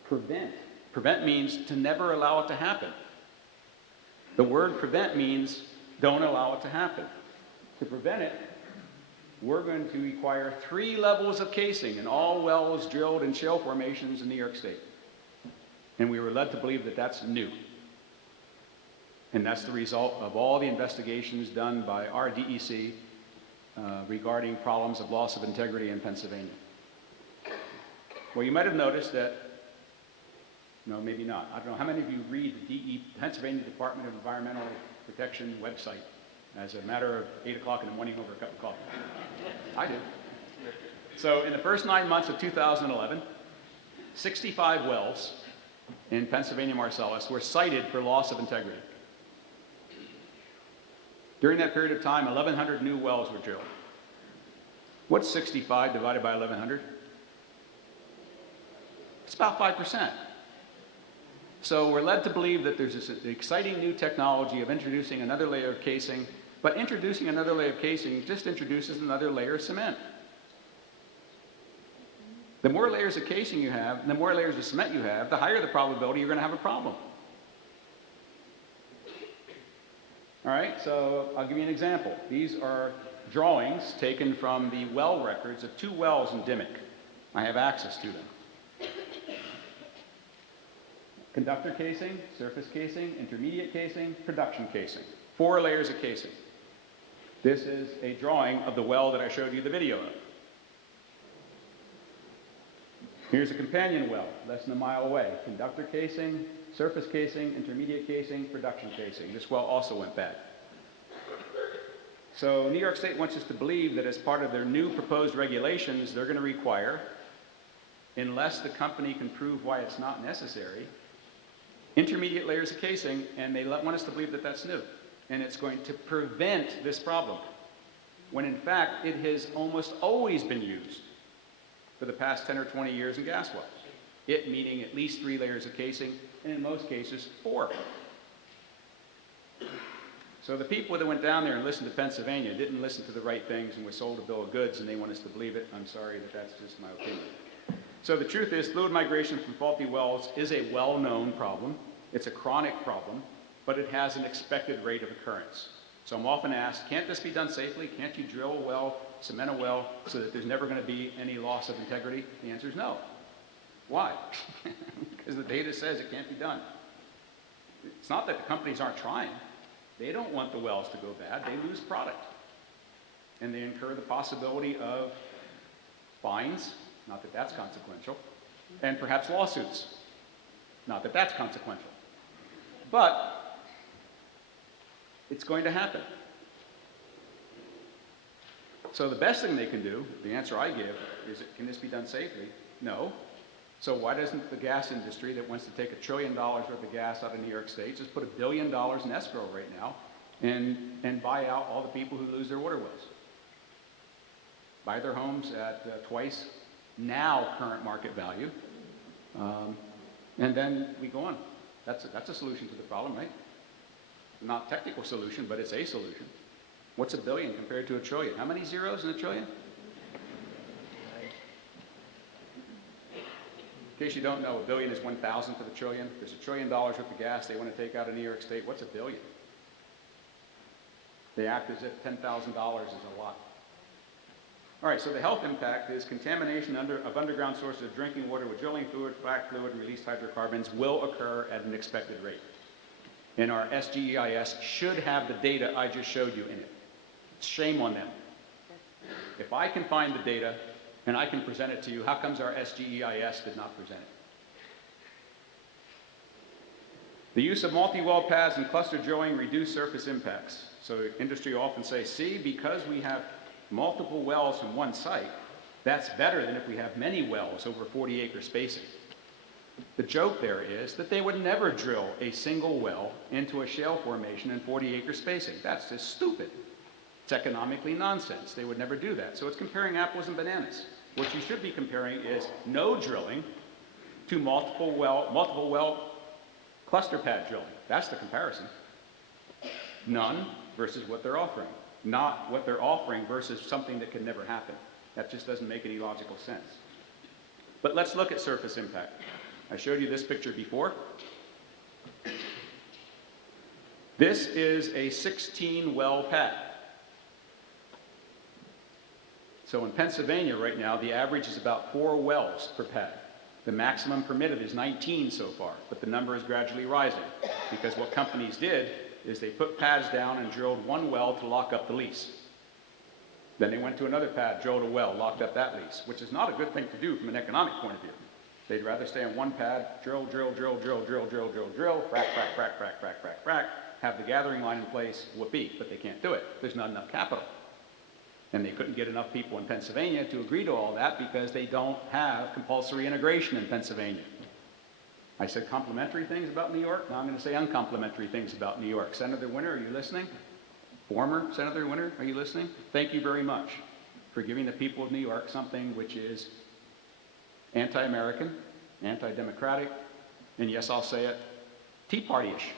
prevent means to never allow it to happen. The word prevent means don't allow it to happen. To prevent it, we're going to require 3 levels of casing in all wells drilled in shale formations in New York State. And we were led to believe that that's new. And that's the result of all the investigations done by our DEC regarding problems of loss of integrity in Pennsylvania. Well, you might have noticed that, no, maybe not. I don't know, how many of you read the Pennsylvania Department of Environmental Protection website as a matter of 8 o'clock in the morning over a cup of coffee? I do. So in the first 9 months of 2011, 65 wells in Pennsylvania Marcellus were cited for loss of integrity. During that period of time, 1,100 new wells were drilled. What's 65 divided by 1,100? It's about 5%. So we're led to believe that there's this exciting new technology of introducing another layer of casing, but introducing another layer of casing just introduces another layer of cement. The more layers of casing you have, and the more layers of cement you have, the higher the probability you're going to have a problem. All right, so I'll give you an example. These are drawings taken from the well records of 2 wells in Dimmock. I have access to them. Conductor casing, surface casing, intermediate casing, production casing. 4 layers of casing. This is a drawing of the well that I showed you the video of. Here's a companion well, less than a mile away. Conductor casing, surface casing, intermediate casing, production casing. This well also went bad. So New York State wants us to believe that as part of their new proposed regulations, they're going to require, unless the company can prove why it's not necessary, intermediate layers of casing, and they want us to believe that that's new. And it's going to prevent this problem, when in fact it has almost always been used for the past 10 or 20 years in gas wells. It meaning at least 3 layers of casing, and in most cases 4. So the people that went down there and listened to Pennsylvania didn't listen to the right things and were sold a bill of goods, and they want us to believe it. I'm sorry that that's just my opinion. So the truth is, fluid migration from faulty wells is a well-known problem. It's a chronic problem, but it has an expected rate of occurrence. So I'm often asked, can't this be done safely? Can't you drill a well, cement a well, so that there's never going to be any loss of integrity? The answer is no. Why? Because the data says it can't be done. It's not that the companies aren't trying. They don't want the wells to go bad. They lose product. And they incur the possibility of fines, not that that's consequential, and perhaps lawsuits, not that that's consequential. But it's going to happen. So the best thing they can do, the answer I give, is can this be done safely? No. So why doesn't the gas industry that wants to take $1 trillion worth of gas out of New York State just put $1 billion in escrow right now and buy out all the people who lose their water wells? Buy their homes at twice now current market value, and then we go on. That's a solution to the problem, right? Not a technical solution, but it's a solution. What's $1 billion compared to $1 trillion? How many zeros in $1 trillion? In case you don't know, $1 billion is 1,000th of $1 trillion. There's $1 trillion worth of gas they want to take out of New York State. What's $1 billion? They act as if $10,000 is a lot. All right, so the health impact is contamination of underground sources of drinking water with drilling fluid, frac fluid, and released hydrocarbons will occur at an expected rate. And our SGEIS should have the data I just showed you in it. Shame on them. If I can find the data and I can present it to you, how comes our SGEIS did not present it? The use of multi-well pads and cluster drilling reduce surface impacts. So industry often say, see, because we have multiple wells from one site, that's better than if we have many wells over 40-acre spacing. The joke there is that they would never drill a single well into a shale formation in 40-acre spacing. That's just stupid. It's economically nonsense. They would never do that. So it's comparing apples and bananas. What you should be comparing is no drilling to multiple well cluster pad drilling. That's the comparison. None versus what they're offering. Not what they're offering versus something that could never happen. That just doesn't make any logical sense. But let's look at surface impact. I showed you this picture before. This is a 16-well pad. So in Pennsylvania right now, the average is about 4 wells per pad. The maximum permitted is 19 so far, but the number is gradually rising because what companies did is they put pads down and drilled 1 well to lock up the lease. Then they went to another pad, drilled a well, locked up that lease, which is not a good thing to do from an economic point of view. They'd rather stay on one pad, drill, frack, have the gathering line in place, whoopee, but they can't do it. There's not enough capital. And they couldn't get enough people in Pennsylvania to agree to all that because they don't have compulsory integration in Pennsylvania. I said complimentary things about New York. Now I'm going to say uncomplimentary things about New York. Senator Winter, are you listening? Former Senator Winter, are you listening? Thank you very much for giving the people of New York something which is anti-American, anti-democratic, and yes, I'll say it, Tea Party-ish.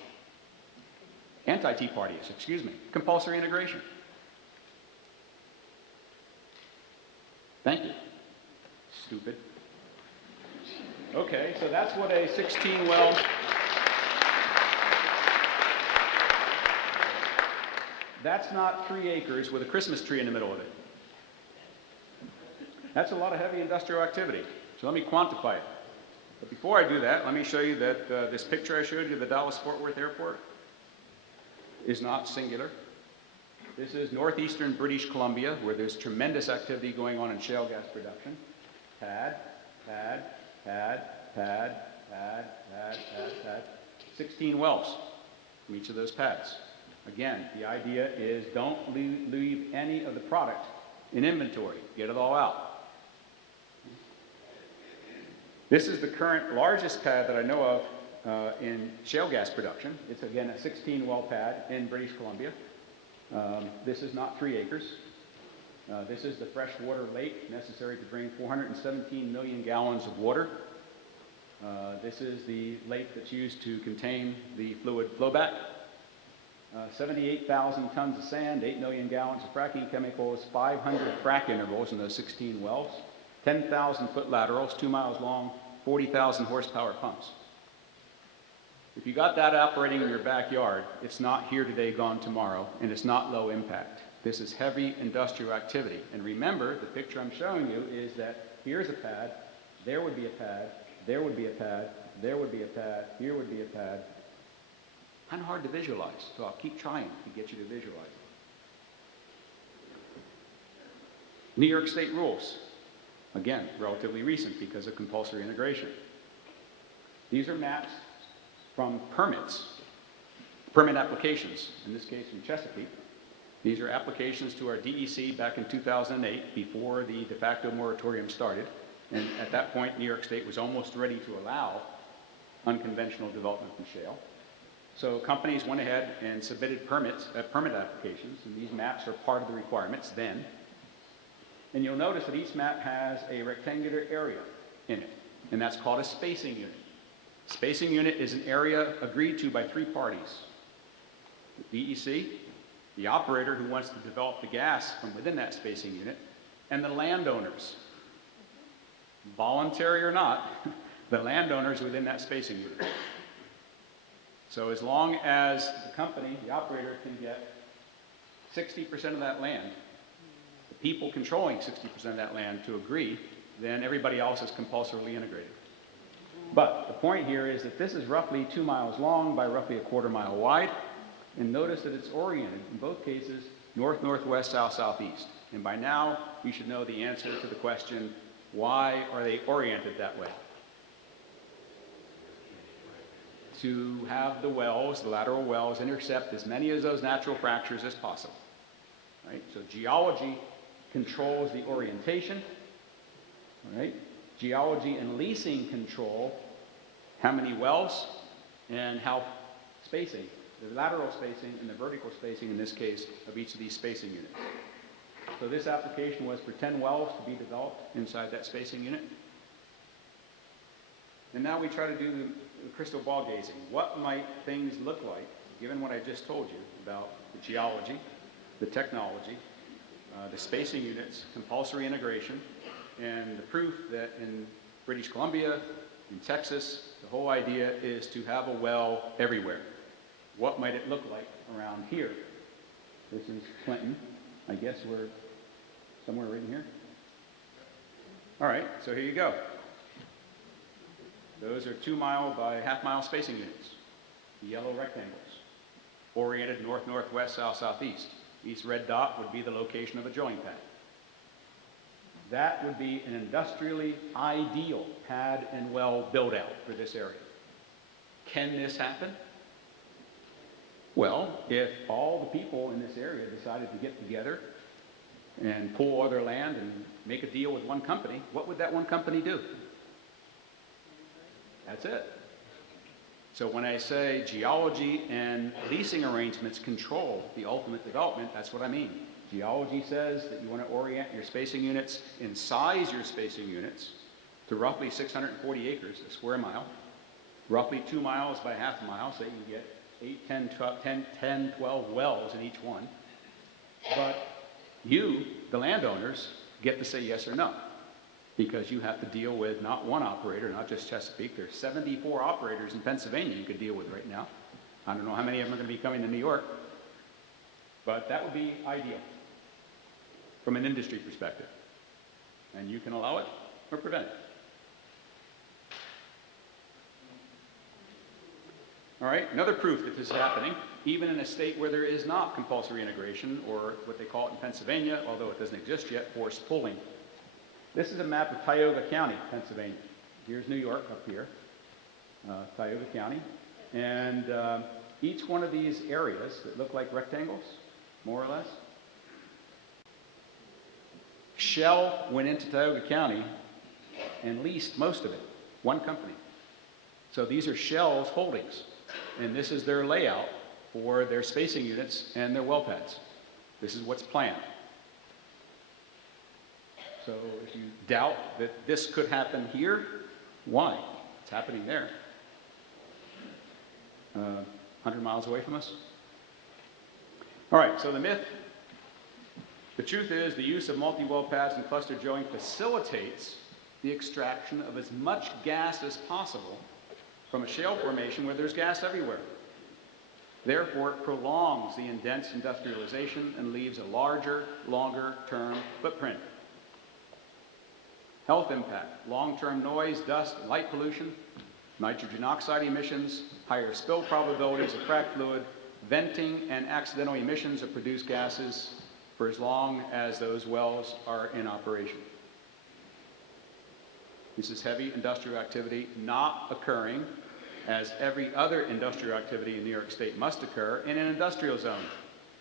Anti-Tea Party-ish, excuse me. Compulsory integration. Thank you. Stupid. Okay, so that's what a 16-well... That's not 3 acres with a Christmas tree in the middle of it. That's a lot of heavy industrial activity. So let me quantify it. But before I do that, let me show you that this picture I showed you of the Dallas-Fort Worth Airport is not singular. This is northeastern British Columbia, where there's tremendous activity going on in shale gas production. Pad, pad, pad, pad, pad, pad, pad, pad. 16 wells from each of those pads. Again, the idea is don't leave any of the product in inventory. Get it all out. This is the current largest pad that I know of in shale gas production. It's again a 16 well pad in British Columbia. This is not 3 acres. This is the freshwater lake necessary to drain 417 million gallons of water. This is the lake that's used to contain the fluid flowback. 78,000 tons of sand, 8 million gallons of fracking chemicals, 500 frac intervals in those 16 wells, 10,000 foot laterals, 2 miles long, 40,000 horsepower pumps. If you got that operating in your backyard, it's not here today, gone tomorrow, and it's not low impact. This is heavy industrial activity. And remember, the picture I'm showing you is that here's a pad, there would be a pad, there would be a pad, there would be a pad, here would be a pad. Kind of hard to visualize, so I'll keep trying to get you to visualize it. New York State rules. Again, relatively recent because of compulsory integration. These are maps from permits, permit applications, in this case from Chesapeake. These are applications to our DEC back in 2008, before the de facto moratorium started. And at that point, New York State was almost ready to allow unconventional development from shale. So companies went ahead and submitted permit applications, and these maps are part of the requirements then. And you'll notice that each map has a rectangular area in it, and that's called a spacing unit. Spacing unit is an area agreed to by 3 parties. The DEC, the operator who wants to develop the gas from within that spacing unit, and the landowners. Voluntary or not, the landowners within that spacing unit. So as long as the company, the operator, can get 60% of that land, the people controlling 60% of that land to agree, then everybody else is compulsorily integrated. But the point here is that this is roughly 2 miles long by roughly a quarter mile wide. And notice that it's oriented, in both cases, north, northwest, south, southeast. And by now, you should know the answer to the question, why are they oriented that way? To have the wells, the lateral wells, intercept as many of those natural fractures as possible. Right? So geology controls the orientation. All right? Geology and leasing control how many wells and how spacing, the lateral spacing and the vertical spacing, in this case, of each of these spacing units. So this application was for 10 wells to be developed inside that spacing unit. And now we try to do the crystal ball gazing. What might things look like, given what I just told you about the geology, the technology, the spacing units, compulsory integration, and the proof that in British Columbia, in Texas, the whole idea is to have a well everywhere. What might it look like around here? This is Clinton. I guess we're somewhere right in here. All right, so here you go. Those are 2 mile by half-mile spacing units, yellow rectangles, oriented north, northwest, south, southeast. Each red dot would be the location of a drilling pad. That would be an industrially ideal pad and well build-out for this area. Can this happen? Well, if all the people in this area decided to get together and pull all their land and make a deal with one company, what would that one company do? That's it. So when I say geology and leasing arrangements control the ultimate development, that's what I mean. Geology says that you want to orient your spacing units and size your spacing units to roughly 640 acres, a square mile, roughly 2 miles by half a mile, so you can get 8, 10, 12 wells in each one. But you, the landowners, get to say yes or no, because you have to deal with not one operator, not just Chesapeake. There's 74 operators in Pennsylvania you could deal with right now. I don't know how many of them are going to be coming to New York, but that would be ideal from an industry perspective. And you can allow it or prevent it. All right, another proof that this is happening, even in a state where there is not compulsory integration, or what they call it in Pennsylvania, although it doesn't exist yet, forced pooling. This is a map of Tioga County, Pennsylvania. Here's New York up here, Tioga County. And each one of these areas that look like rectangles, more or less, Shell went into Tioga County and leased most of it, one company. So these are Shell's holdings, and this is their layout for their spacing units and their well pads. This is what's planned. So if you doubt that this could happen here, why? It's happening there. 100 miles away from us. All right, so the myth. The truth is the use of multi-well pads and cluster drilling facilitates the extraction of as much gas as possible from a shale formation where there's gas everywhere. Therefore, it prolongs the dense industrialization and leaves a larger, longer-term footprint. Health impact: long-term noise, dust, and light pollution, nitrogen oxide emissions, higher spill probabilities of frac fluid, venting and accidental emissions of produced gases for as long as those wells are in operation. This is heavy industrial activity not occurring, as every other industrial activity in New York State must occur, in an industrial zone,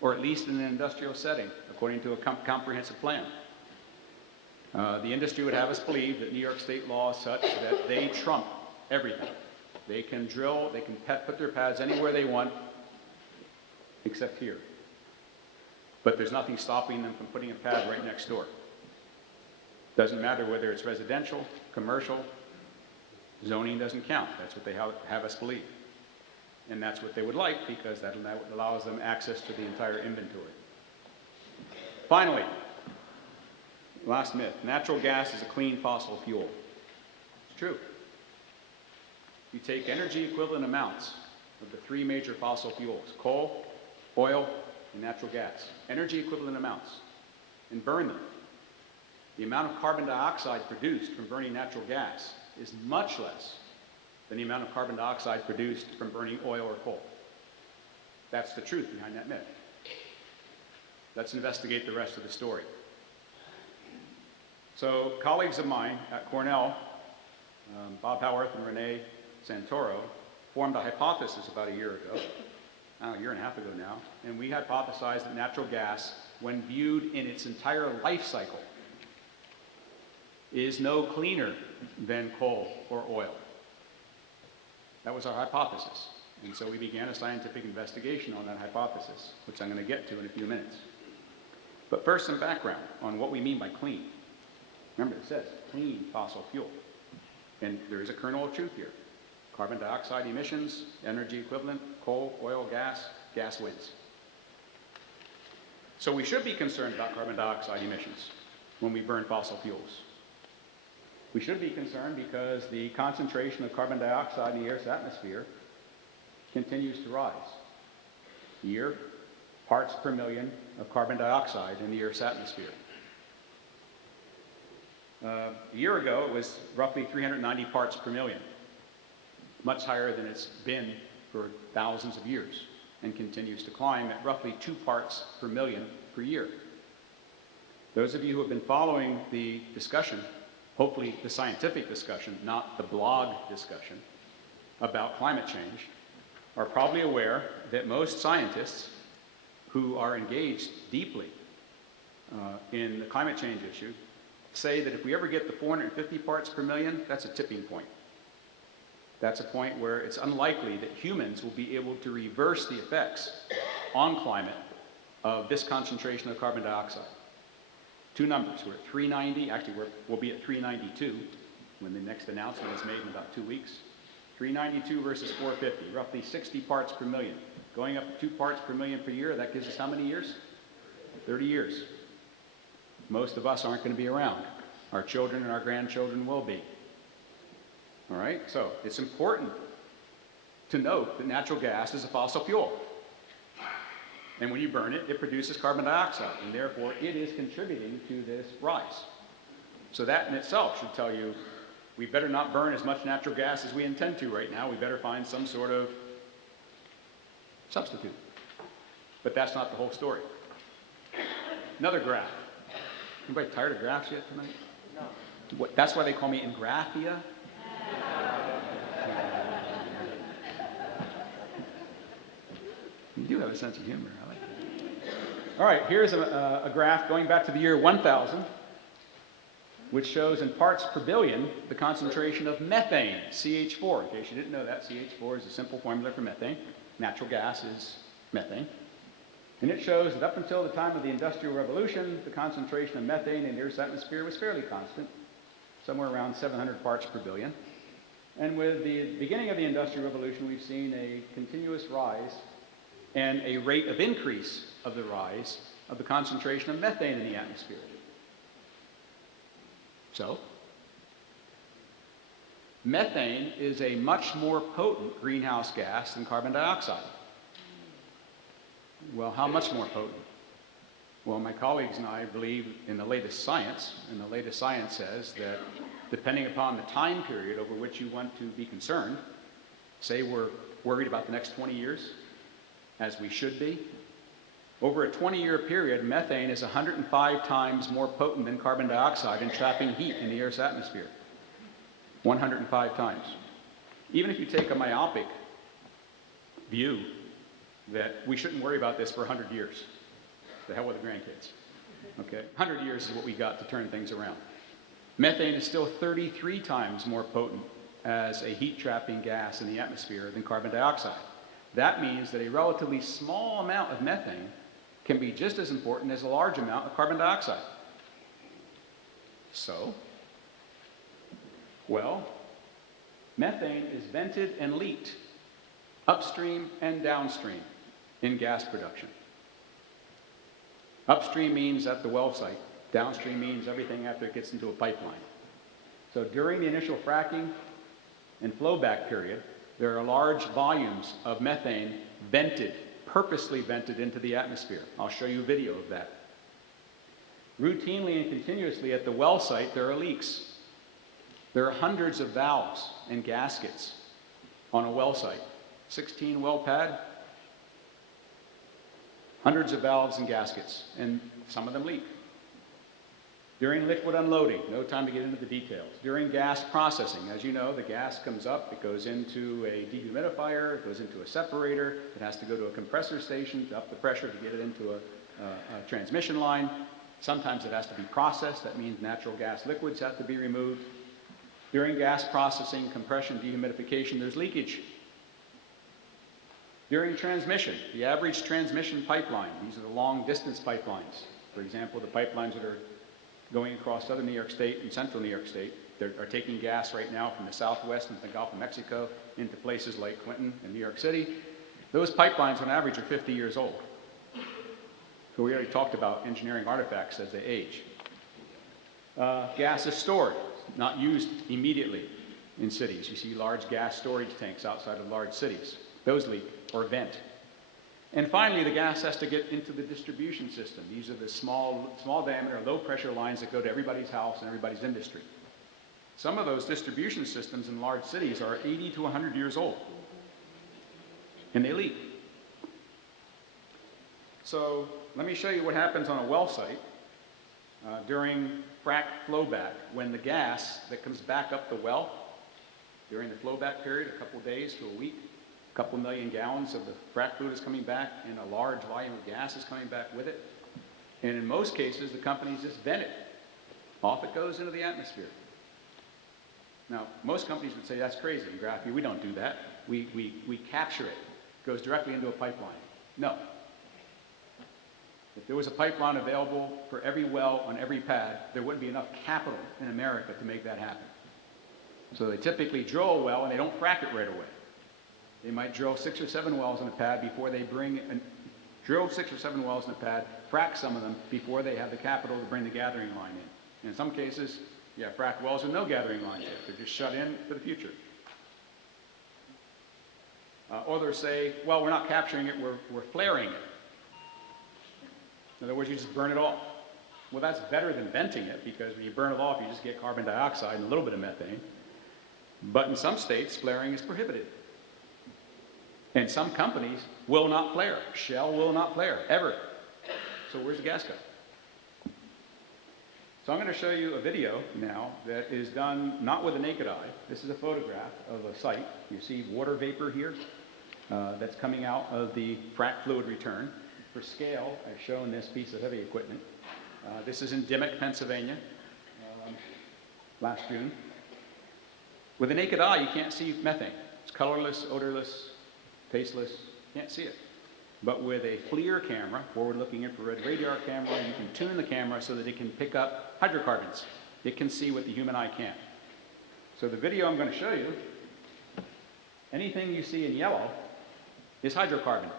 or at least in an industrial setting, according to a comprehensive plan. The industry would have us believe that New York State law is such that they trump everything. They can drill, they can put their pads anywhere they want, except here. But there's nothing stopping them from putting a pad right next door. Doesn't matter whether it's residential, commercial, zoning doesn't count. That's what they have us believe. And that's what they would like, because that allows them access to the entire inventory. Finally, last myth: natural gas is a clean fossil fuel. It's true. You take energy equivalent amounts of the three major fossil fuels: coal, oil, and natural gas, energy equivalent amounts, and burn them. The amount of carbon dioxide produced from burning natural gas is much less than the amount of carbon dioxide produced from burning oil or coal. That's the truth behind that myth. Let's investigate the rest of the story. So colleagues of mine at Cornell, Bob Howarth and Renee Santoro, formed a hypothesis about a year ago, a year and a half ago now, and we hypothesized that natural gas, when viewed in its entire life cycle, is no cleaner than coal or oil. That was our hypothesis. And so we began a scientific investigation on that hypothesis, which I'm going to get to in a few minutes. But first, some background on what we mean by clean. Remember, it says clean fossil fuel. And there is a kernel of truth here. Carbon dioxide emissions, energy equivalent, coal, oil, gas wins. So we should be concerned about carbon dioxide emissions when we burn fossil fuels. We should be concerned because the concentration of carbon dioxide in the Earth's atmosphere continues to rise. Year, parts per million of carbon dioxide in the Earth's atmosphere. A year ago, it was roughly 390 parts per million, much higher than it's been for thousands of years, and continues to climb at roughly 2 parts per million per year. Those of you who have been following the discussion, hopefully the scientific discussion, not the blog discussion, about climate change, are probably aware that most scientists who are engaged deeply in the climate change issue say that if we ever get to 450 parts per million, that's a tipping point. That's a point where it's unlikely that humans will be able to reverse the effects on climate of this concentration of carbon dioxide. Two numbers. We're at 390. Actually, we'll be at 392 when the next announcement is made in about 2 weeks. 392 versus 450, roughly 60 parts per million. Going up to 2 parts per million per year, that gives us how many years? 30 years. Most of us aren't going to be around. Our children and our grandchildren will be. All right? So it's important to note that natural gas is a fossil fuel. And when you burn it, it produces carbon dioxide, and therefore it is contributing to this rise. So that in itself should tell you we better not burn as much natural gas as we intend to right now. We better find some sort of substitute. But that's not the whole story. Another graph. Anybody tired of graphs yet tonight? No. That's why they call me Ingraffea? You do have a sense of humor. I like it. All right, here's a graph going back to the year 1000, which shows in parts per billion the concentration of methane, CH4. In case you didn't know that, CH4 is a simple formula for methane. Natural gas is methane. And it shows that up until the time of the Industrial Revolution, the concentration of methane in the Earth's atmosphere was fairly constant, somewhere around 700 parts per billion. And with the beginning of the Industrial Revolution, we've seen a continuous rise and a rate of increase of the rise of the concentration of methane in the atmosphere. So, methane is a much more potent greenhouse gas than carbon dioxide. Well, how much more potent? Well, my colleagues and I believe in the latest science, and the latest science says that depending upon the time period over which you want to be concerned, say we're worried about the next 20 years, as we should be, over a 20-year period, methane is 105 times more potent than carbon dioxide in trapping heat in the Earth's atmosphere. 105 times. Even if you take a myopic view that we shouldn't worry about this for 100 years. The hell with the grandkids. Okay? 100 years is what we got to turn things around. Methane is still 33 times more potent as a heat-trapping gas in the atmosphere than carbon dioxide. That means that a relatively small amount of methane can be just as important as a large amount of carbon dioxide. So, well, methane is vented and leaked upstream and downstream in gas production. Upstream means at the well site. Downstream means everything after it gets into a pipeline. So during the initial fracking and flowback period, there are large volumes of methane vented, purposely vented into the atmosphere. I'll show you a video of that. Routinely and continuously at the well site, there are leaks. There are hundreds of valves and gaskets on a well site. 16 well pad, hundreds of valves and gaskets, and some of them leak. During liquid unloading, no time to get into the details. During gas processing, as you know, the gas comes up, it goes into a dehumidifier, it goes into a separator, it has to go to a compressor station to up the pressure to get it into a transmission line. Sometimes it has to be processed, that means natural gas liquids have to be removed. During gas processing, compression, dehumidification, there's leakage. During transmission, the average transmission pipeline, these are the long distance pipelines. For example, the pipelines that are going across southern New York State and central New York State, they are taking gas right now from the southwest and the Gulf of Mexico into places like Clinton and New York City. Those pipelines on average are 50 years old. So we already talked about engineering artifacts as they age. Gas is stored, not used immediately in cities. You see large gas storage tanks outside of large cities. Those leak or vent. And finally, the gas has to get into the distribution system. These are the small diameter, low pressure lines that go to everybody's house and everybody's industry. Some of those distribution systems in large cities are 80 to 100 years old. And they leak. So let me show you what happens on a well site during frac flowback, when the gas that comes back up the well during the flowback period, a couple days to a week, a couple million gallons of the frac fluid is coming back, and a large volume of gas is coming back with it. And in most cases, the companies just vent it. Off it goes into the atmosphere. Now, most companies would say, that's crazy, Ingraffea, we don't do that. We capture it. It goes directly into a pipeline. No. If there was a pipeline available for every well on every pad, there wouldn't be enough capital in America to make that happen. So they typically drill a well and they don't frack it right away. They might drill 6 or 7 wells in a pad before they drill 6 or 7 wells in a pad, frack some of them before they have the capital to bring the gathering line in. In some cases, you have frack wells with no gathering lines yet. They're just shut in for the future. Or they'll say, well, we're not capturing it, we're flaring it. In other words, you just burn it off. Well, that's better than venting it, because when you burn it off, you just get carbon dioxide and a little bit of methane. But in some states, flaring is prohibited. And some companies will not flare. Shell will not flare, ever. So where's the gas go? So I'm going to show you a video now that is done not with the naked eye. This is a photograph of a site. You see water vapor here that's coming out of the frac fluid return. For scale, I've shown this piece of heavy equipment. This is in Dimmock, Pennsylvania, last June. With the naked eye, you can't see methane. It's colorless, odorless, tasteless. You can't see it. But with a FLIR camera, forward-looking infrared radar camera, you can tune the camera so that it can pick up hydrocarbons. It can see what the human eye can't. So the video I'm going to show you, anything you see in yellow is hydrocarbon.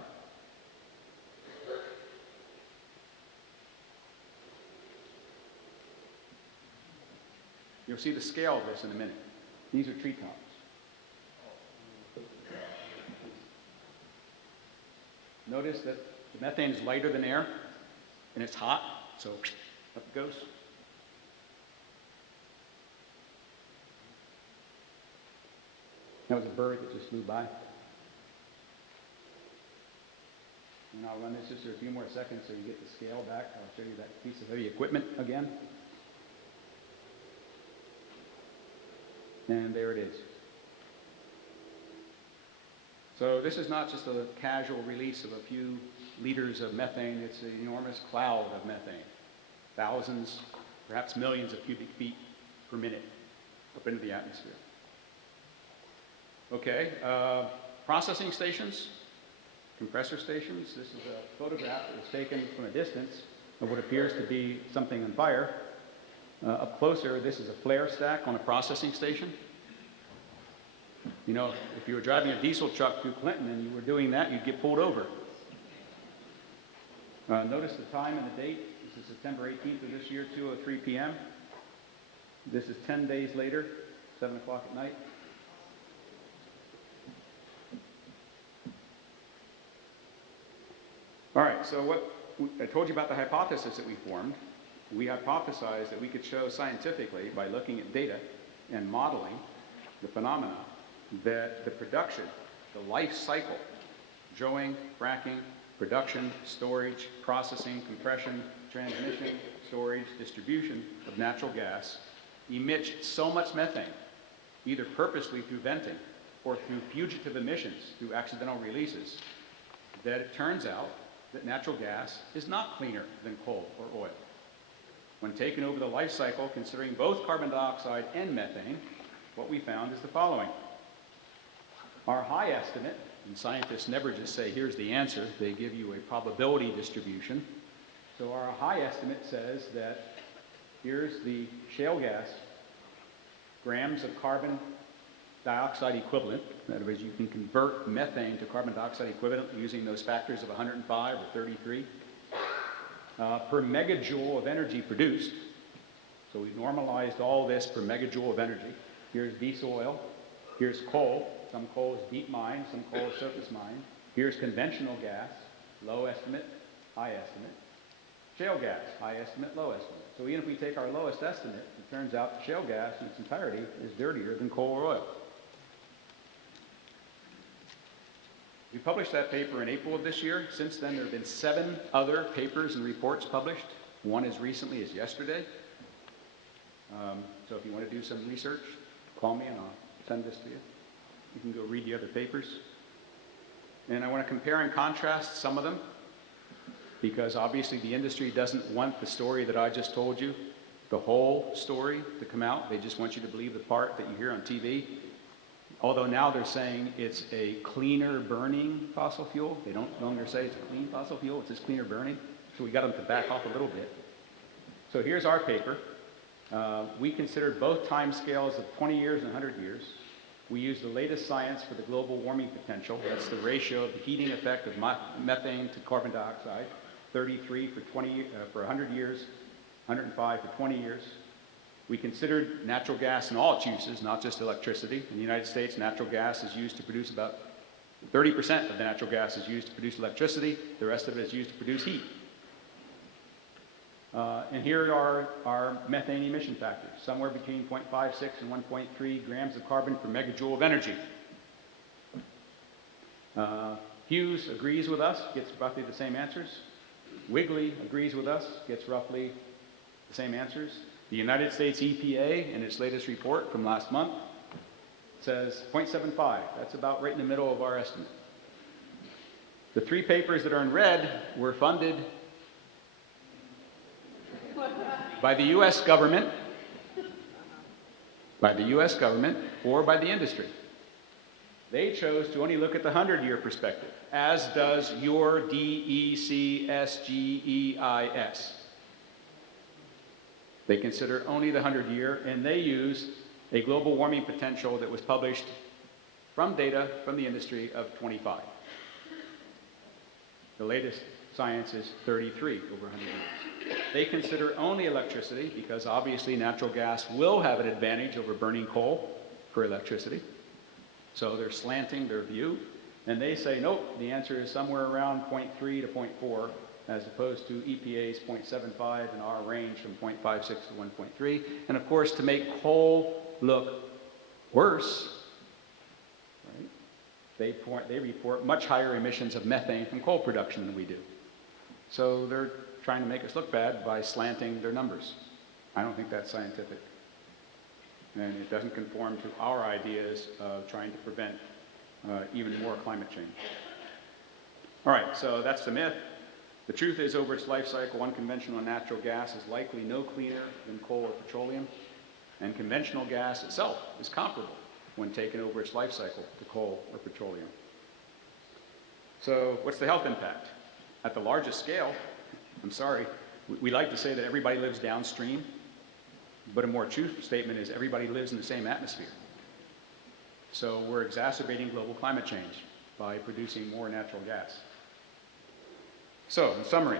You'll see the scale of this in a minute. These are treetops. Notice that the methane is lighter than air, and it's hot, so up it goes. That was a bird that just flew by. And I'll run this just for a few more seconds so you get the scale back. I'll show you that piece of heavy equipment again. And there it is. So this is not just a casual release of a few liters of methane. It's an enormous cloud of methane. Thousands, perhaps millions of cubic feet per minute up into the atmosphere. Okay, processing stations, compressor stations. This is a photograph that was taken from a distance of what appears to be something on fire. Up closer, this is a flare stack on a processing station. You know, if you were driving a diesel truck through Clinton and you were doing that, you'd get pulled over. Notice the time and the date. This is September 18th of this year, 2:03 p.m. This is 10 days later, 7 o'clock at night. All right, so I told you about the hypothesis that we formed. We hypothesized that we could show scientifically, by looking at data and modeling the phenomena, that the production, the life cycle, drilling, fracking, production, storage, processing, compression, transmission, storage, distribution of natural gas emits so much methane, either purposely through venting or through fugitive emissions, through accidental releases, that it turns out that natural gas is not cleaner than coal or oil. When taken over the life cycle, considering both carbon dioxide and methane, what we found is the following. Our high estimate, and scientists never just say, here's the answer, they give you a probability distribution. So our high estimate says that here's the shale gas, grams of carbon dioxide equivalent. In other words, you can convert methane to carbon dioxide equivalent using those factors of 105 or 33. Per megajoule of energy produced. So we normalized all this per megajoule of energy. Here's diesel oil. Here's coal. Some coal is deep mine, some coal is surface mine. Here's conventional gas, low estimate, high estimate. Shale gas, high estimate, low estimate. So even if we take our lowest estimate, it turns out shale gas in its entirety is dirtier than coal or oil. We published that paper in April of this year. Since then, there have been 7 other papers and reports published, one as recently as yesterday. So if you want to do some research, call me and I'll send this to you. You can go read the other papers. And I want to compare and contrast some of them, because obviously the industry doesn't want the story that I just told you, the whole story, to come out. They just want you to believe the part that you hear on TV. Although now they're saying it's a cleaner burning fossil fuel. They don't no longer say it's a clean fossil fuel, it's just cleaner burning. So we got them to back off a little bit. So here's our paper. We considered both time scales of 20 years and 100 years. We used the latest science for the global warming potential. That's the ratio of the heating effect of methane to carbon dioxide. 33 for 100 years, 105 for 20 years. We considered natural gas in all its uses, not just electricity. In the United States, natural gas is used to produce about 30% of the natural gas is used to produce electricity. The rest of it is used to produce heat. And here are our methane emission factors, somewhere between 0.56 and 1.3 grams of carbon per megajoule of energy. Hughes agrees with us, gets roughly the same answers. Wigley agrees with us, gets roughly the same answers. The United States EPA, in its latest report from last month, says 0.75. That's about right in the middle of our estimate. The 3 papers that are in red were funded by the U.S. government, or by the industry. They chose to only look at the 100-year perspective, as does your DECSGEIS. They consider only the 100-year, and they use a global warming potential that was published from data from the industry of 25. The latest science is 33 over 100 years. They consider only electricity because obviously natural gas will have an advantage over burning coal for electricity. So they're slanting their view, and they say, nope, the answer is somewhere around 0.3 to 0.4, as opposed to EPA's 0.75 and our range from 0.56 to 1.3. And of course, to make coal look worse, right, they report much higher emissions of methane from coal production than we do. So they're trying to make us look bad by slanting their numbers. I don't think that's scientific. And it doesn't conform to our ideas of trying to prevent even more climate change. All right, so that's the myth. The truth is, over its life cycle, unconventional natural gas is likely no cleaner than coal or petroleum, and conventional gas itself is comparable when taken over its life cycle to coal or petroleum. So what's the health impact? At the largest scale, I'm sorry, we like to say that everybody lives downstream, but a more true statement is everybody lives in the same atmosphere. So we're exacerbating global climate change by producing more natural gas. So, in summary,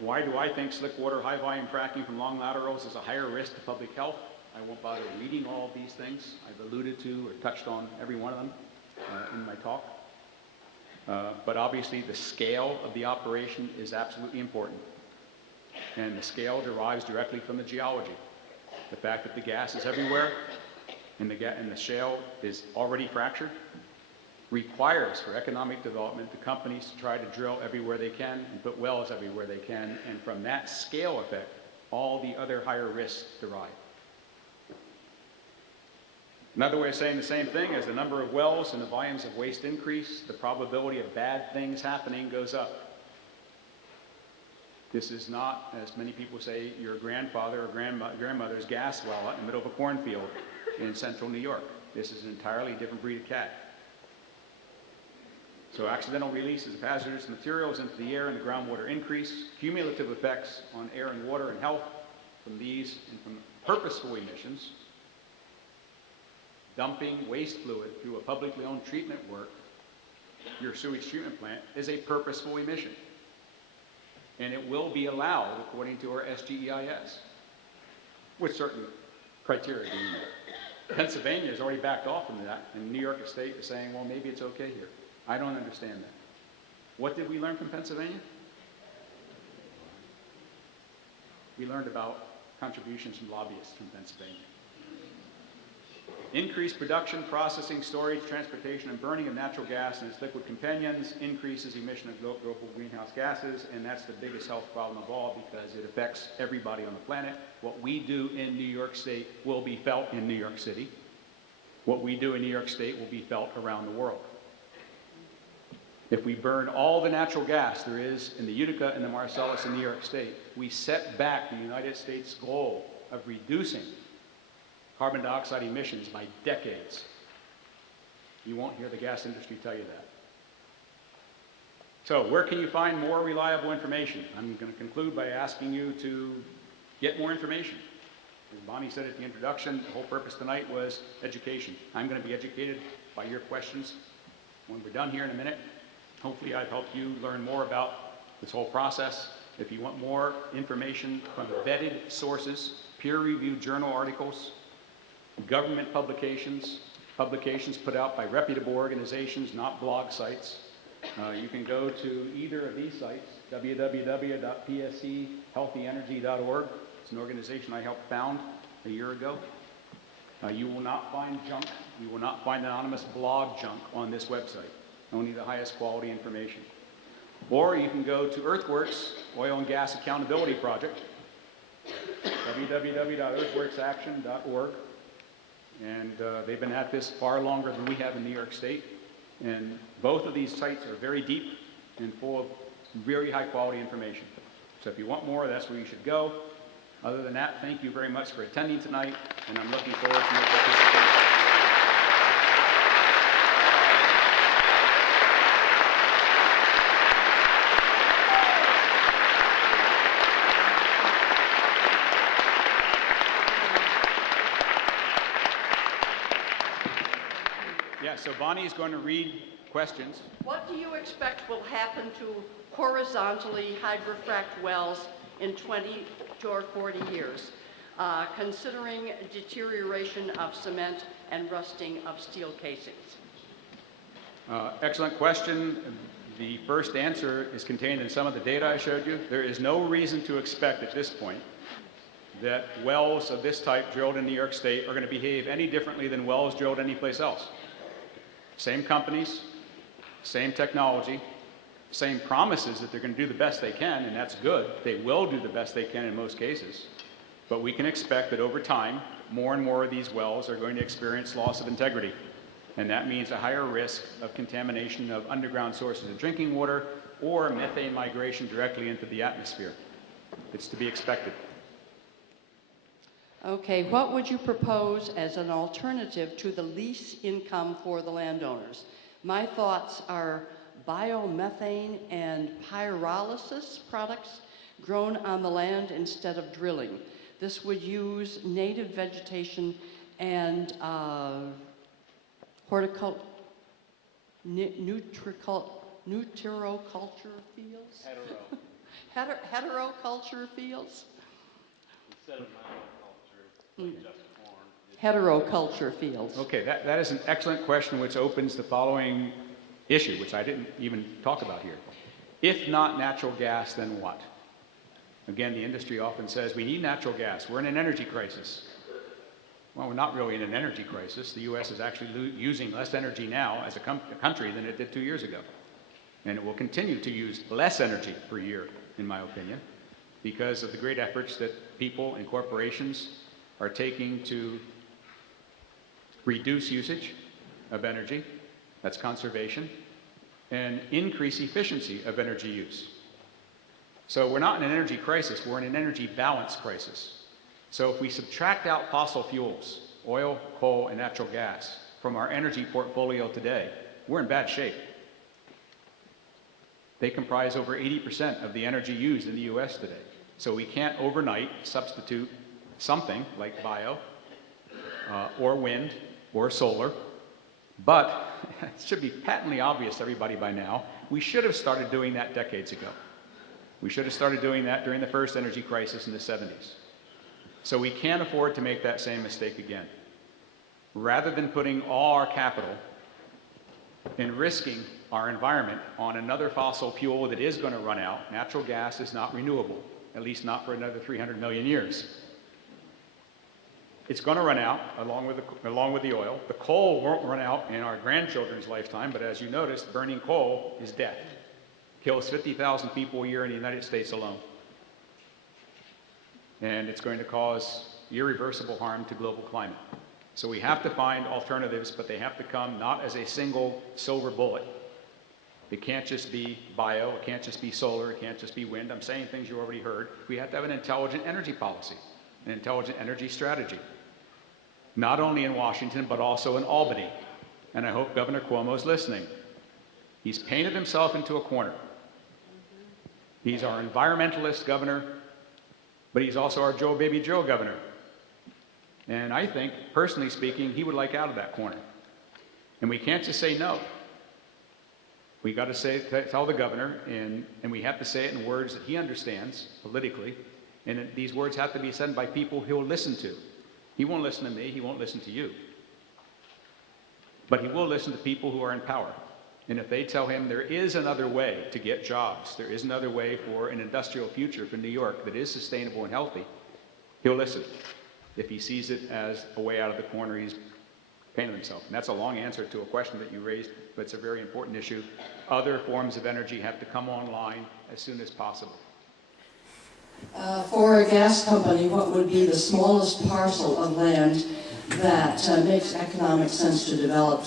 why do I think slick water, high volume fracking from long laterals is a higher risk to public health? I won't bother reading all of these things. I've alluded to or touched on every one of them in my talk. But obviously the scale of the operation is absolutely important. And the scale derives directly from the geology. The fact that the gas is everywhere and the shale is already fractured requires for economic development the companies to try to drill everywhere they can and put wells everywhere they can, and from that scale effect, all the other higher risks derive. Another way of saying the same thing is the number of wells and the volumes of waste increase, the probability of bad things happening goes up. This is not, as many people say, your grandfather or grandmother's gas well out in the middle of a cornfield in central New York. This is an entirely different breed of cat. So accidental releases of hazardous materials into the air and the groundwater increase, cumulative effects on air and water and health from these and from purposeful emissions, dumping waste fluid through a publicly owned treatment work, your sewage treatment plant, is a purposeful emission. And it will be allowed according to our SGEIS, with certain criteria being met. Pennsylvania has already backed off from that, and New York State is saying, well, maybe it's okay here. I don't understand that. What did we learn from Pennsylvania? We learned about contributions from lobbyists from Pennsylvania. Increased production, processing, storage, transportation, and burning of natural gas and its liquid companions increases emission of global greenhouse gases, and that's the biggest health problem of all because it affects everybody on the planet. What we do in New York State will be felt in New York City. What we do in New York State will be felt around the world. If we burn all the natural gas there is in the Utica and the Marcellus in New York State, we set back the United States' goal of reducing carbon dioxide emissions by decades. You won't hear the gas industry tell you that. So where can you find more reliable information? I'm going to conclude by asking you to get more information. As Bonnie said at the introduction, the whole purpose tonight was education. I'm going to be educated by your questions when we're done here in a minute. Hopefully I've helped you learn more about this whole process. If you want more information from vetted sources, peer-reviewed journal articles, government publications, publications put out by reputable organizations, not blog sites, you can go to either of these sites, www.pschealthyenergy.org. It's an organization I helped found a year ago. You will not find junk. You will not find anonymous blog junk on this website. only the highest quality information. Or you can go to Earthworks Oil and Gas Accountability Project, www.earthworksaction.org, and they've been at this far longer than we have in New York State. And both of these sites are very deep and full of very high quality information. So if you want more, that's where you should go. Other than that, thank you very much for attending tonight, and I'm looking forward to your participation. Yeah, so Bonnie is going to read questions. What do you expect will happen to horizontally hydrofracked wells in 20 or 40 years, considering deterioration of cement and rusting of steel casings? Excellent question. The first answer is contained in some of the data I showed you. There is no reason to expect at this point that wells of this type drilled in New York State are going to behave any differently than wells drilled anyplace else. Same companies, same technology, same promises that they're going to do the best they can, and that's good. They will do the best they can in most cases. But we can expect that over time, more and more of these wells are going to experience loss of integrity. And that means a higher risk of contamination of underground sources of drinking water or methane migration directly into the atmosphere. It's to be expected. Okay, what would you propose as an alternative to the lease income for the landowners? My thoughts are biomethane and pyrolysis products grown on the land instead of drilling. This would use native vegetation and nutriculture fields? Heteroculture fields? Instead of monoculture, like just corn. Heteroculture fields. Okay, that is an excellent question which opens the following issue, which I didn't even talk about here. If not natural gas, then what? Again, the industry often says we need natural gas. We're in an energy crisis. Well, we're not really in an energy crisis. The U.S. is actually using less energy now as a country than it did 2 years ago. And it will continue to use less energy per year, in my opinion, because of the great efforts that people and corporations are taking to reduce usage of energy, that's conservation, and increase efficiency of energy use. So we're not in an energy crisis, we're in an energy balance crisis. So if we subtract out fossil fuels, oil, coal, and natural gas, from our energy portfolio today, we're in bad shape. They comprise over 80% of the energy used in the US today. So we can't overnight substitute something like bio, or wind, or solar. But it should be patently obvious to everybody by now, we should have started doing that decades ago. We should have started doing that during the first energy crisis in the 70s. So we can't afford to make that same mistake again. Rather than putting all our capital and risking our environment on another fossil fuel that is going to run out, natural gas is not renewable, at least not for another 300 million years. It's going to run out along with the oil. The coal won't run out in our grandchildren's lifetime, but as you noticed, burning coal is death. Kills 50,000 people a year in the United States alone. And it's going to cause irreversible harm to global climate. So we have to find alternatives, but they have to come not as a single silver bullet. It can't just be bio, it can't just be solar, it can't just be wind. I'm saying things you already heard. We have to have an intelligent energy policy, an intelligent energy strategy. Not only in Washington, but also in Albany. And I hope Governor Cuomo is listening. He's painted himself into a corner. He's our environmentalist governor, but he's also our Joe Baby Joe governor. And I think, personally speaking, he would like out of that corner. And we can't just say no. We got to tell the governor, and we have to say it in words that he understands politically, and these words have to be said by people he'll listen to. He won't listen to me, he won't listen to you. But he will listen to people who are in power. And if they tell him there is another way to get jobs, there is another way for an industrial future for New York that is sustainable and healthy, he'll listen if he sees it as a way out of the corner he's painted themselves. And that's a long answer to a question that you raised, but it's a very important issue. Other forms of energy have to come online as soon as possible. For a gas company, what would be the smallest parcel of land that makes economic sense to develop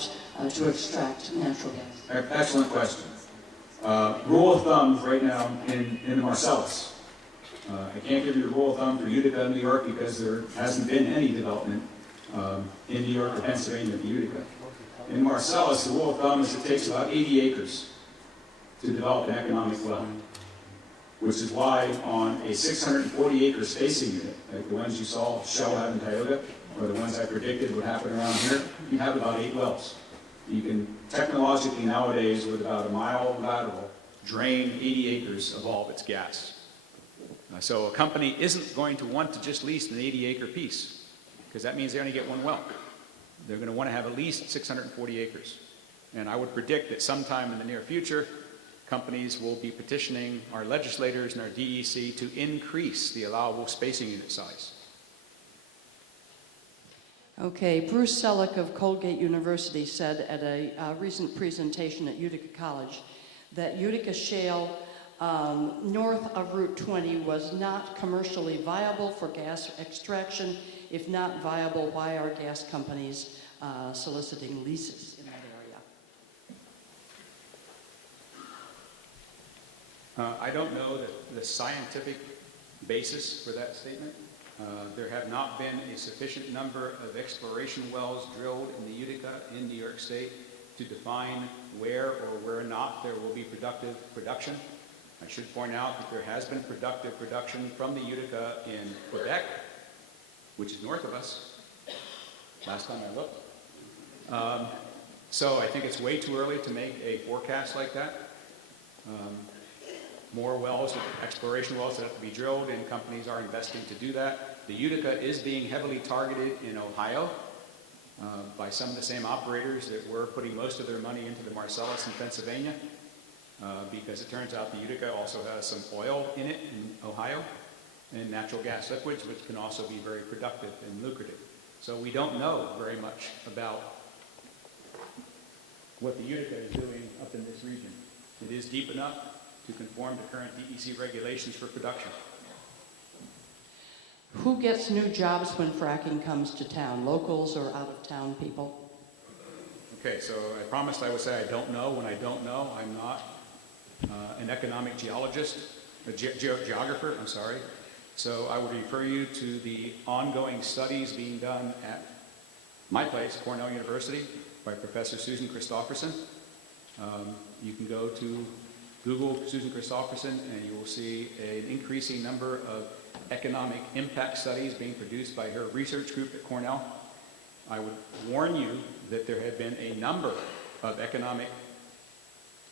to extract natural gas? Excellent question. Rule of thumb right now in the Marcellus. I can't give you a rule of thumb for Utica, New York, because there hasn't been any development in New York or Pennsylvania of Utica. In Marcellus, the rule of thumb is it takes about 80 acres to develop an economic well, which is why on a 640-acre spacing unit, like the ones you saw Shell have in Tioga, or the ones I predicted would happen around here, you have about 8 wells. You can technologically nowadays, with about a mile lateral, drain 80 acres of all of its gas. So a company isn't going to want to just lease an 80-acre piece, because that means they only get 1 well. They're going to want to have at least 640 acres. And I would predict that sometime in the near future, companies will be petitioning our legislators and our DEC to increase the allowable spacing unit size. Okay, Bruce Selleck of Colgate University said at a recent presentation at Utica College that Utica Shale north of Route 20 was not commercially viable for gas extraction. If not viable, why are gas companies soliciting leases in that area? I don't know the scientific basis for that statement. There have not been a sufficient number of exploration wells drilled in the Utica in New York State to define where or where not there will be productive production. I should point out that there has been productive production from the Utica in Quebec, which is north of us, last time I looked. So I think it's way too early to make a forecast like that. More wells, exploration wells that have to be drilled, and companies are investing to do that. The Utica is being heavily targeted in Ohio by some of the same operators that were putting most of their money into the Marcellus in Pennsylvania, because it turns out the Utica also has some oil in it in Ohio, and natural gas liquids, which can also be very productive and lucrative. So we don't know very much about what the Utica is doing up in this region. It is deep enough to conform to current DEC regulations for production. Who gets new jobs when fracking comes to town, locals or out-of-town people? Okay, so I promised I would say I don't know when I don't know. I'm not an economic geologist, a geographer, I'm sorry. So I would refer you to the ongoing studies being done at my place, Cornell University, by Professor Susan Christofferson. You can go to Google Susan Christofferson and you will see an increasing number of economic impact studies being produced by her research group at Cornell. I would warn you that there have been a number of economic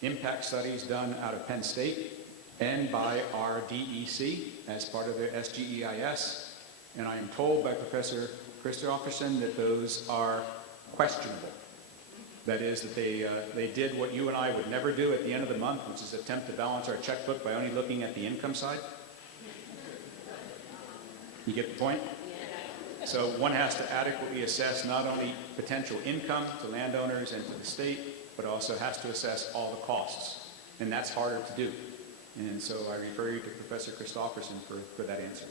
impact studies done out of Penn State and by our DEC as part of their SGEIS. And I am told by Professor Christofferson that those are questionable. That is, that they did what you and I would never do at the end of the month, which is attempt to balance our checkbook by only looking at the income side. You get the point? So one has to adequately assess not only potential income to landowners and to the state, but also has to assess all the costs. And that's harder to do. And so I refer you to Professor Christofferson for that answer.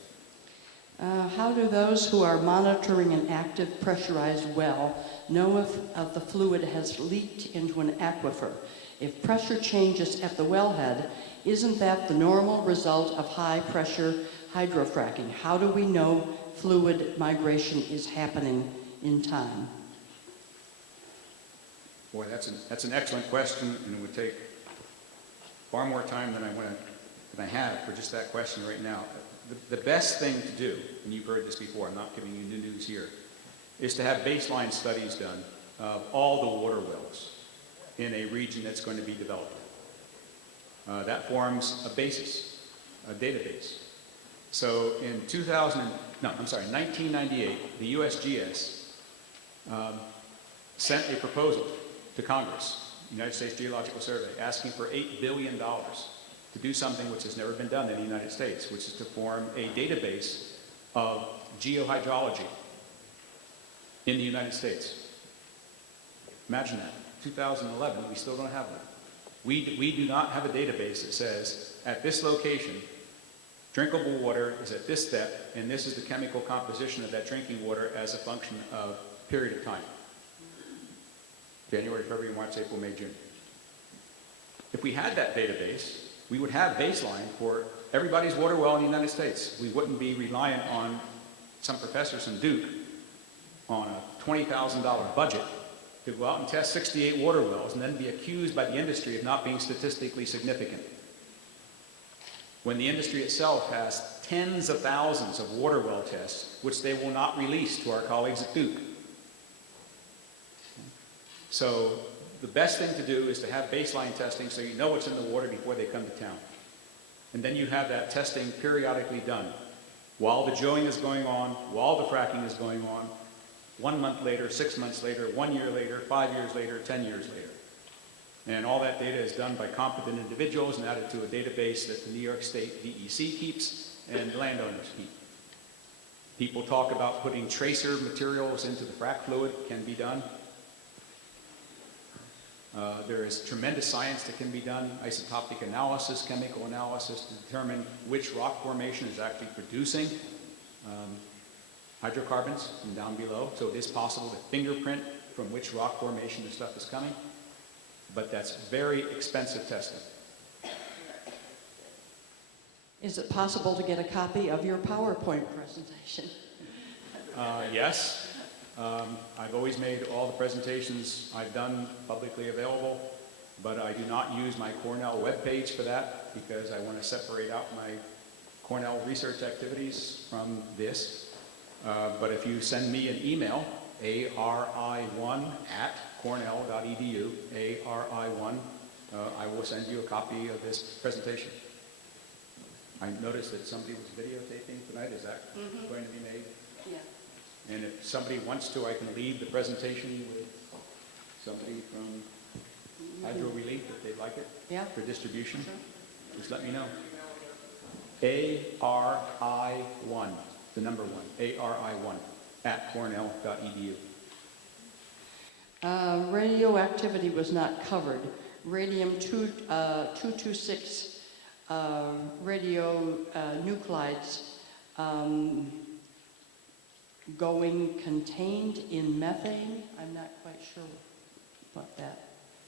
How do those who are monitoring an active pressurized well know if the fluid has leaked into an aquifer? If pressure changes at the wellhead, isn't that the normal result of high pressure hydrofracking? How do we know fluid migration is happening in time? Boy, that's an excellent question, and it would take far more time than I have for just that question right now. The best thing to do, and you've heard this before, I'm not giving you new news here, is to have baseline studies done of all the water wells in a region that's going to be developed. That forms a basis, a database. So in 1998, the USGS sent a proposal to Congress, United States Geological Survey, asking for $8 billion to do something which has never been done in the United States, which is to form a database of geohydrology in the United States. Imagine that, 2011, we still don't have one. We do not have a database that says, at this location, drinkable water is at this depth, and this is the chemical composition of that drinking water as a function of period of time. January, February, March, April, May, June. If we had that database, we would have baseline for everybody's water well in the United States. We wouldn't be reliant on some professors from Duke on a $20,000 budget to go out and test 68 water wells and then be accused by the industry of not being statistically significant. When the industry itself has tens of thousands of water well tests, which they will not release to our colleagues at Duke. So the best thing to do is to have baseline testing so you know what's in the water before they come to town. And then you have that testing periodically done while the drilling is going on, while the fracking is going on, 1 month later, 6 months later, 1 year later, 5 years later, 10 years later. And all that data is done by competent individuals and added to a database that the New York State DEC keeps and landowners keep. People talk about putting tracer materials into the frac fluid, can be done. There is tremendous science that can be done, isotopic analysis, chemical analysis to determine which rock formation is actually producing hydrocarbons from down below. So it is possible to fingerprint from which rock formation the stuff is coming, but that's very expensive testing. Is it possible to get a copy of your PowerPoint presentation? Yes. I've always made all the presentations I've done publicly available, but I do not use my Cornell webpage for that because I want to separate out my Cornell research activities from this. But if you send me an email, ari1@cornell.edu, ari1, I will send you a copy of this presentation. I noticed that somebody was videotaping tonight. Is that going to be made? Yeah. And if somebody wants to, I can leave the presentation with somebody from Hydro Relief if they'd like it for distribution. Sure. Just let me know. ARI1, the number 1, ARI1 @cornell.edu. Radioactivity was not covered. Radium-226 radionuclides going contained in methane? I'm not quite sure about that.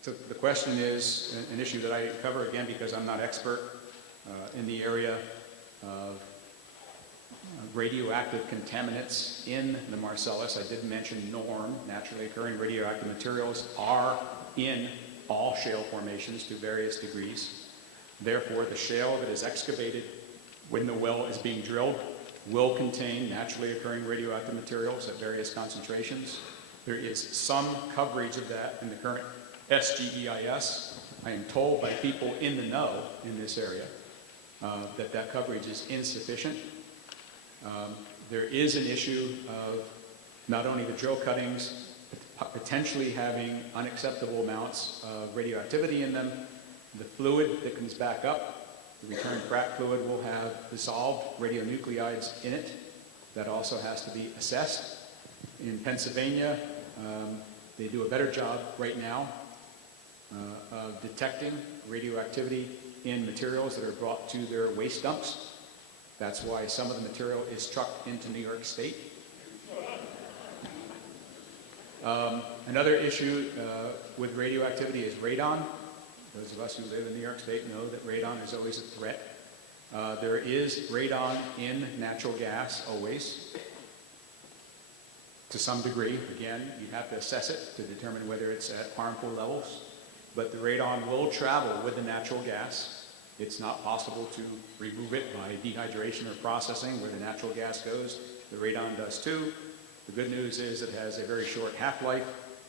So the question is an issue that I cover again because I'm not expert in the area of radioactive contaminants in the Marcellus. I did mention NORM, naturally occurring radioactive materials, are in all shale formations to various degrees. Therefore, the shale that is excavated when the well is being drilled will contain naturally occurring radioactive materials at various concentrations. There is some coverage of that in the current SGEIS. I am told by people in the know in this area that coverage is insufficient. There is an issue of not only the drill cuttings, potentially having unacceptable amounts of radioactivity in them. The fluid that comes back up, the return frac fluid, will have dissolved radionuclides in it. That also has to be assessed. In Pennsylvania, they do a better job right now of detecting radioactivity in materials that are brought to their waste dumps. That's why some of the material is trucked into New York State. Another issue with radioactivity is radon. Those of us who live in New York State know that radon is always a threat. There is radon in natural gas always, to some degree. Again, you have to assess it to determine whether it's at harmful levels. But the radon will travel with the natural gas. It's not possible to remove it by dehydration or processing. Where the natural gas goes, the radon does too. The good news is it has a very short half-life,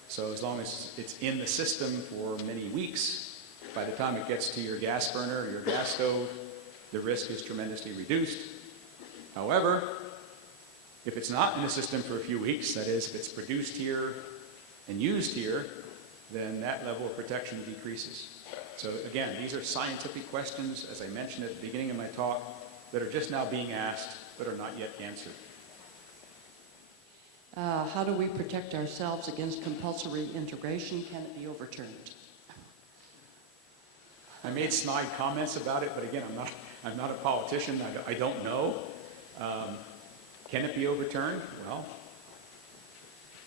so as long as it's in the system for many weeks, by the time it gets to your gas burner or your gas stove, the risk is tremendously reduced. However, if it's not in the system for a few weeks, that is, if it's produced here and used here, then that level of protection decreases. So again, these are scientific questions, as I mentioned at the beginning of my talk, that are just now being asked but are not yet answered. How do we protect ourselves against compulsory integration? Can it be overturned? I made snide comments about it, but again, I'm not a politician. I don't know. Can it be overturned? Well,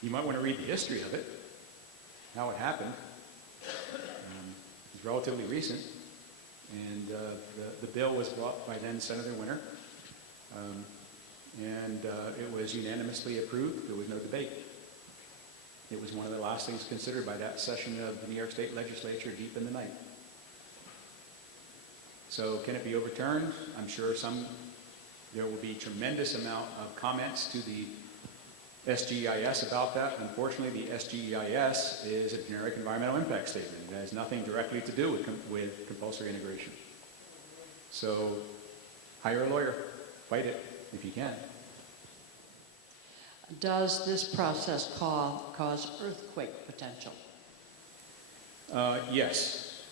you might want to read the history of it, how it happened. It's relatively recent, and the bill was brought by then Senator Winter, and it was unanimously approved. There was no debate. It was one of the last things considered by that session of the New York State Legislature deep in the night. So can it be overturned? I'm sure there will be tremendous amount of comments to the SGEIS about that. Unfortunately, the SGEIS is a generic environmental impact statement. It has nothing directly to do with compulsory integration. So hire a lawyer, fight it if you can. Does this process cause earthquake potential? Yes,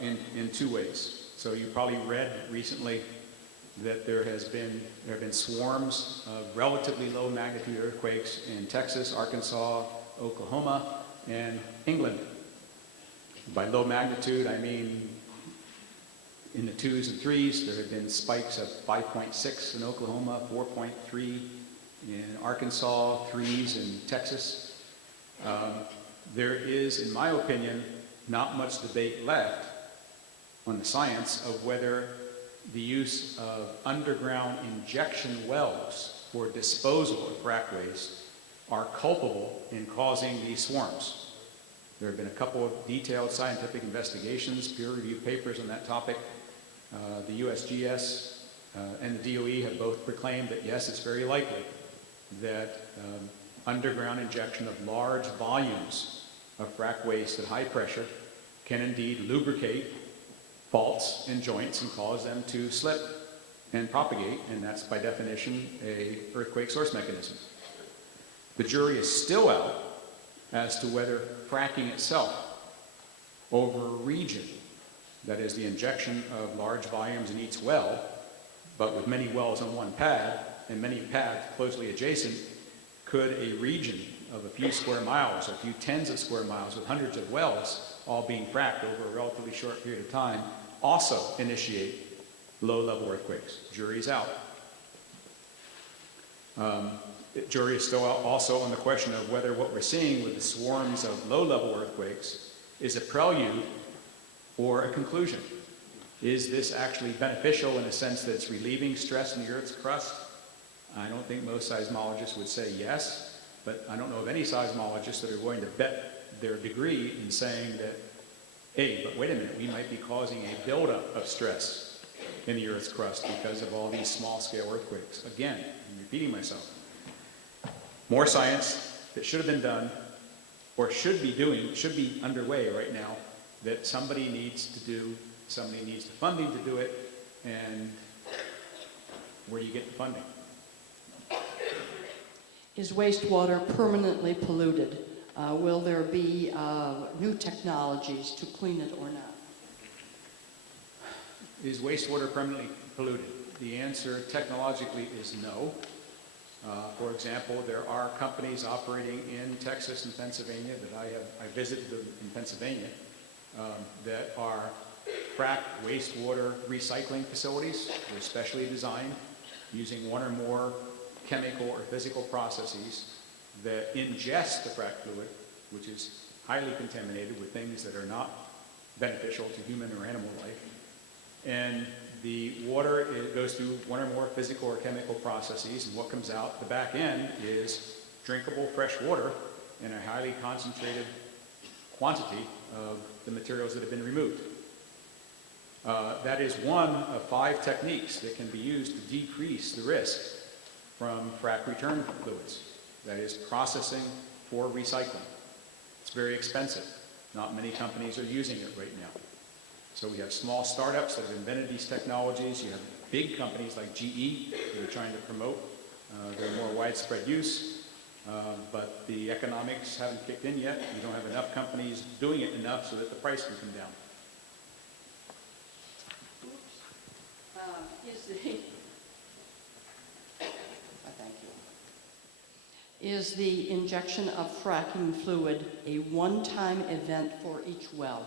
in two ways. So you probably read recently that there have been swarms of relatively low magnitude earthquakes in Texas, Arkansas, Oklahoma, and England. By low magnitude, I mean in the 2s and 3s. There have been spikes of 5.6 in Oklahoma, 4.3 in Arkansas, 3s in Texas. There is, in my opinion, not much debate left on the science of whether the use of underground injection wells for disposal of frac waste are culpable in causing these swarms. There have been a couple of detailed scientific investigations, peer-reviewed papers on that topic. The USGS and the DOE have both proclaimed that yes, it's very likely that underground injection of large volumes of frac waste at high pressure can indeed lubricate faults in joints and cause them to slip and propagate, and that's by definition a earthquake source mechanism. The jury is still out as to whether fracking itself over a region, that is the injection of large volumes in each well, but with many wells on one pad and many pads closely adjacent, could a region of a few square miles or a few tens of square miles with hundreds of wells all being fracked over a relatively short period of time also initiate low-level earthquakes? Jury's out. Jury is still out also on the question of whether what we're seeing with the swarms of low-level earthquakes is a prelude or a conclusion. Is this actually beneficial in the sense that it's relieving stress in the Earth's crust? I don't think most seismologists would say yes, but I don't know of any seismologists that are going to bet their degree in saying that, hey, but wait a minute, we might be causing a buildup of stress in the Earth's crust because of all these small-scale earthquakes. Again, I'm repeating myself. More science that should have been done or should be underway right now that somebody needs to do, somebody needs the funding to do it, and where do you get the funding? Is wastewater permanently polluted? Will there be new technologies to clean it or not? Is wastewater permanently polluted? The answer technologically is no. For example, there are companies operating in Texas and Pennsylvania that I visited them in Pennsylvania that are frac wastewater recycling facilities. They're specially designed using one or more chemical or physical processes that ingest the frac fluid, which is highly contaminated with things that are not beneficial to human or animal life. And the water, it goes through one or more physical or chemical processes, and what comes out the back end is drinkable fresh water in a highly concentrated quantity of the materials that have been removed. That is one of 5 techniques that can be used to decrease the risk from frac return fluids. That is processing for recycling. It's very expensive. Not many companies are using it right now. So we have small startups that have invented these technologies. You have big companies like GE that are trying to promote their more widespread use. But the economics haven't kicked in yet. You don't have enough companies doing it enough so that the price can come down. Is the injection of fracking fluid a one-time event for each well?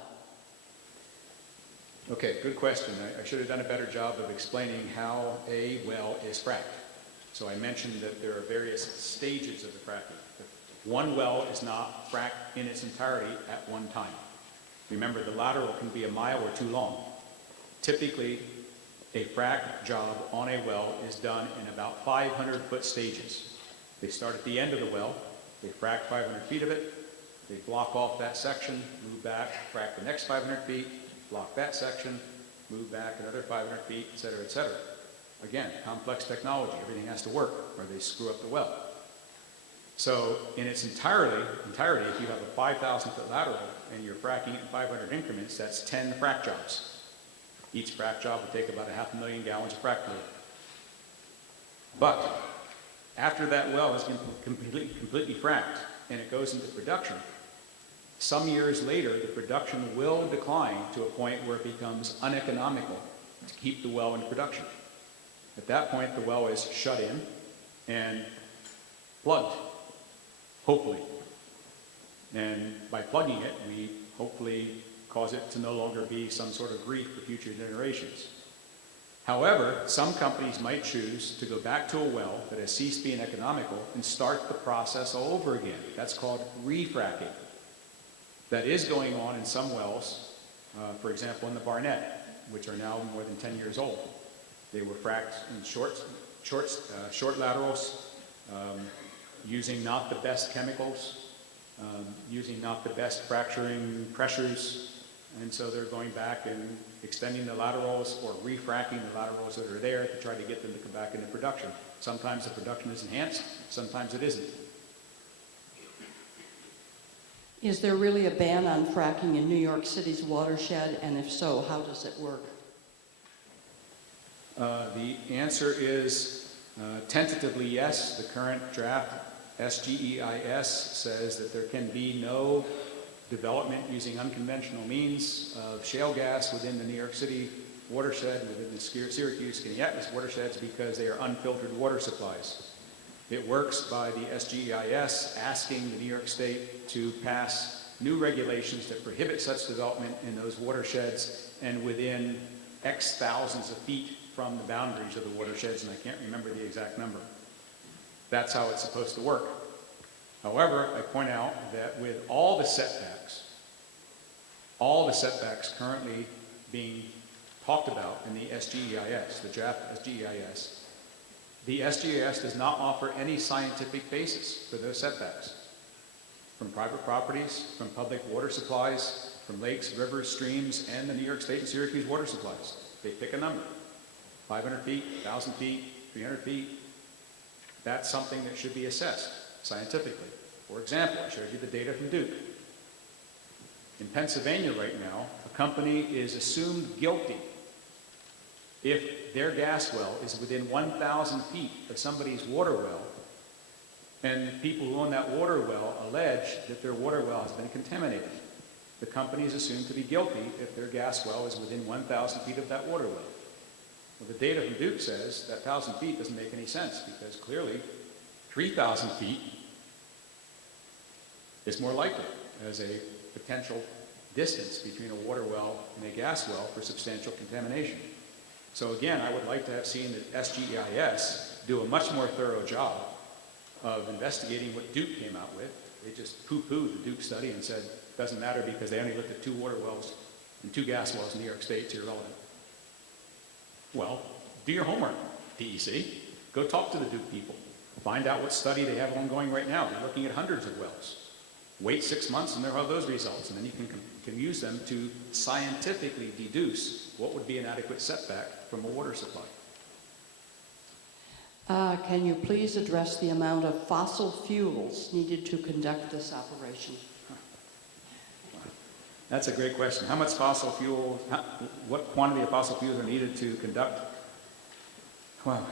Okay, good question. I should have done a better job of explaining how a well is fracked. So I mentioned that there are various stages of the fracking. One well is not fracked in its entirety at one time. Remember, the lateral can be a mile or two long. Typically, a frack job on a well is done in about 500-foot stages. They start at the end of the well, they frack 500 feet of it, they block off that section, move back, frack the next 500 feet, block that section, move back another 500 feet, et cetera, et cetera. Again, complex technology, everything has to work or they screw up the well. So in its entirety, if you have a 5,000-foot lateral and you're fracking it in 500 increments, that's 10 frack jobs. Each frack job would take about 500,000 gallons of frack fluid. But after that well has been completely fracked and it goes into production, some years later, the production will decline to a point where it becomes uneconomical to keep the well in production. At that point, the well is shut in and plugged, hopefully. And by plugging it, we hopefully cause it to no longer be some sort of grief for future generations. However, some companies might choose to go back to a well that has ceased being economical and start the process all over again. That's called refracking. That is going on in some wells, for example, in the Barnett, which are now more than 10 years old. They were fracked in short laterals, using not the best chemicals, using not the best fracturing pressures, and so they're going back and extending the laterals or refracking the laterals that are there to try to get them to come back into production. Sometimes the production is enhanced, sometimes it isn't. Is there really a ban on fracking in New York City's watershed, and if so, how does it work? The answer is tentatively yes. The current draft SGEIS says that there can be no development using unconventional means of shale gas within the New York City watershed, within the Syracuse, Skaneateles watersheds, because they are unfiltered water supplies. It works by the SGEIS asking the New York State to pass new regulations that prohibit such development in those watersheds and within X thousands of feet from the boundaries of the watersheds, and I can't remember the exact number. That's how it's supposed to work. However, I point out that with all the setbacks currently being talked about in the SGEIS, the draft SGEIS, the SGEIS does not offer any scientific basis for those setbacks. From private properties, from public water supplies, from lakes, rivers, streams, and the New York State and Syracuse water supplies. They pick a number. 500 feet, 1,000 feet, 300 feet. That's something that should be assessed scientifically. For example, I showed you the data from Duke. In Pennsylvania right now, a company is assumed guilty if their gas well is within 1,000 feet of somebody's water well, and the people who own that water well allege that their water well has been contaminated. The company is assumed to be guilty if their gas well is within 1,000 feet of that water well. Well, the data from Duke says that 1,000 feet doesn't make any sense because clearly 3,000 feet is more likely as a potential distance between a water well and a gas well for substantial contamination. So again, I would like to have seen the SGEIS do a much more thorough job of investigating what Duke came out with. They just poo-pooed the Duke study and said it doesn't matter because they only looked at 2 water wells and 2 gas wells in New York State, it's irrelevant. Well, do your homework, DEC. Go talk to the Duke people. Find out what study they have ongoing right now. They're looking at hundreds of wells. Wait 6 months and they'll have those results, and then you can use them to scientifically deduce what would be an adequate setback from a water supply. Can you please address the amount of fossil fuels needed to conduct this operation? That's a great question. How much fossil fuel, what quantity of fossil fuels are needed to conduct? Well,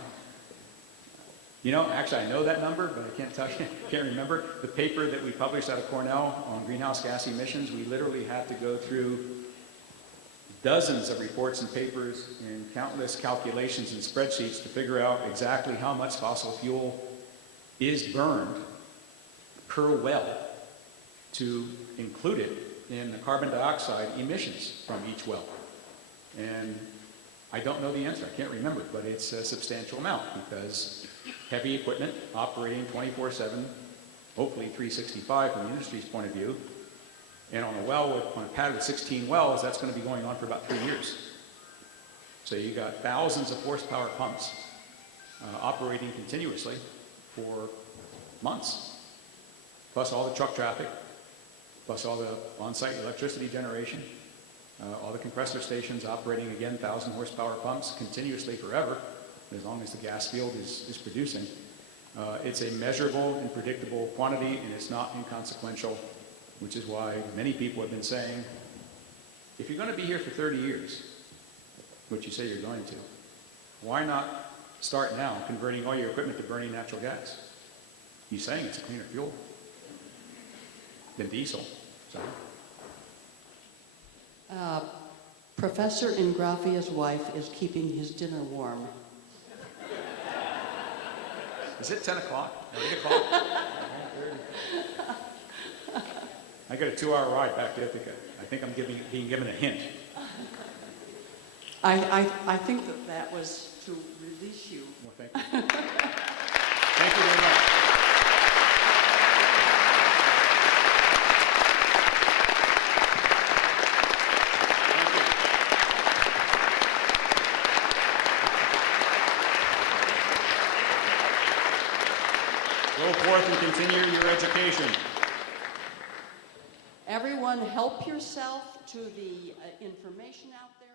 you know, actually I know that number, but I can't tell you, can't remember. The paper that we published out of Cornell on greenhouse gas emissions, we literally had to go through dozens of reports and papers and countless calculations and spreadsheets to figure out exactly how much fossil fuel is burned per well to include it in the carbon dioxide emissions from each well. And I don't know the answer, I can't remember, but it's a substantial amount because heavy equipment operating 24/7, hopefully 365 from the industry's point of view, and on a pad with 16 wells, that's going to be going on for about 3 years. So you got thousands of horsepower pumps operating continuously for months, plus all the truck traffic, plus all the on-site electricity generation, all the compressor stations operating, again, 1,000 horsepower pumps continuously forever, as long as the gas field is producing. It's a measurable and predictable quantity, and it's not inconsequential, which is why many people have been saying, if you're going to be here for 30 years, which you say you're going to, why not start now converting all your equipment to burning natural gas? You're saying it's a cleaner fuel than diesel. So. Professor Ingraffea's wife is keeping his dinner warm. Is it 10 o'clock? 8 o'clock? I got a 2-hour ride back to Ithaca. I think I'm being given a hint. I think that was to release you. Well, thank you. Thank you very much. Go forth and continue your education. Everyone help yourself to the information out there.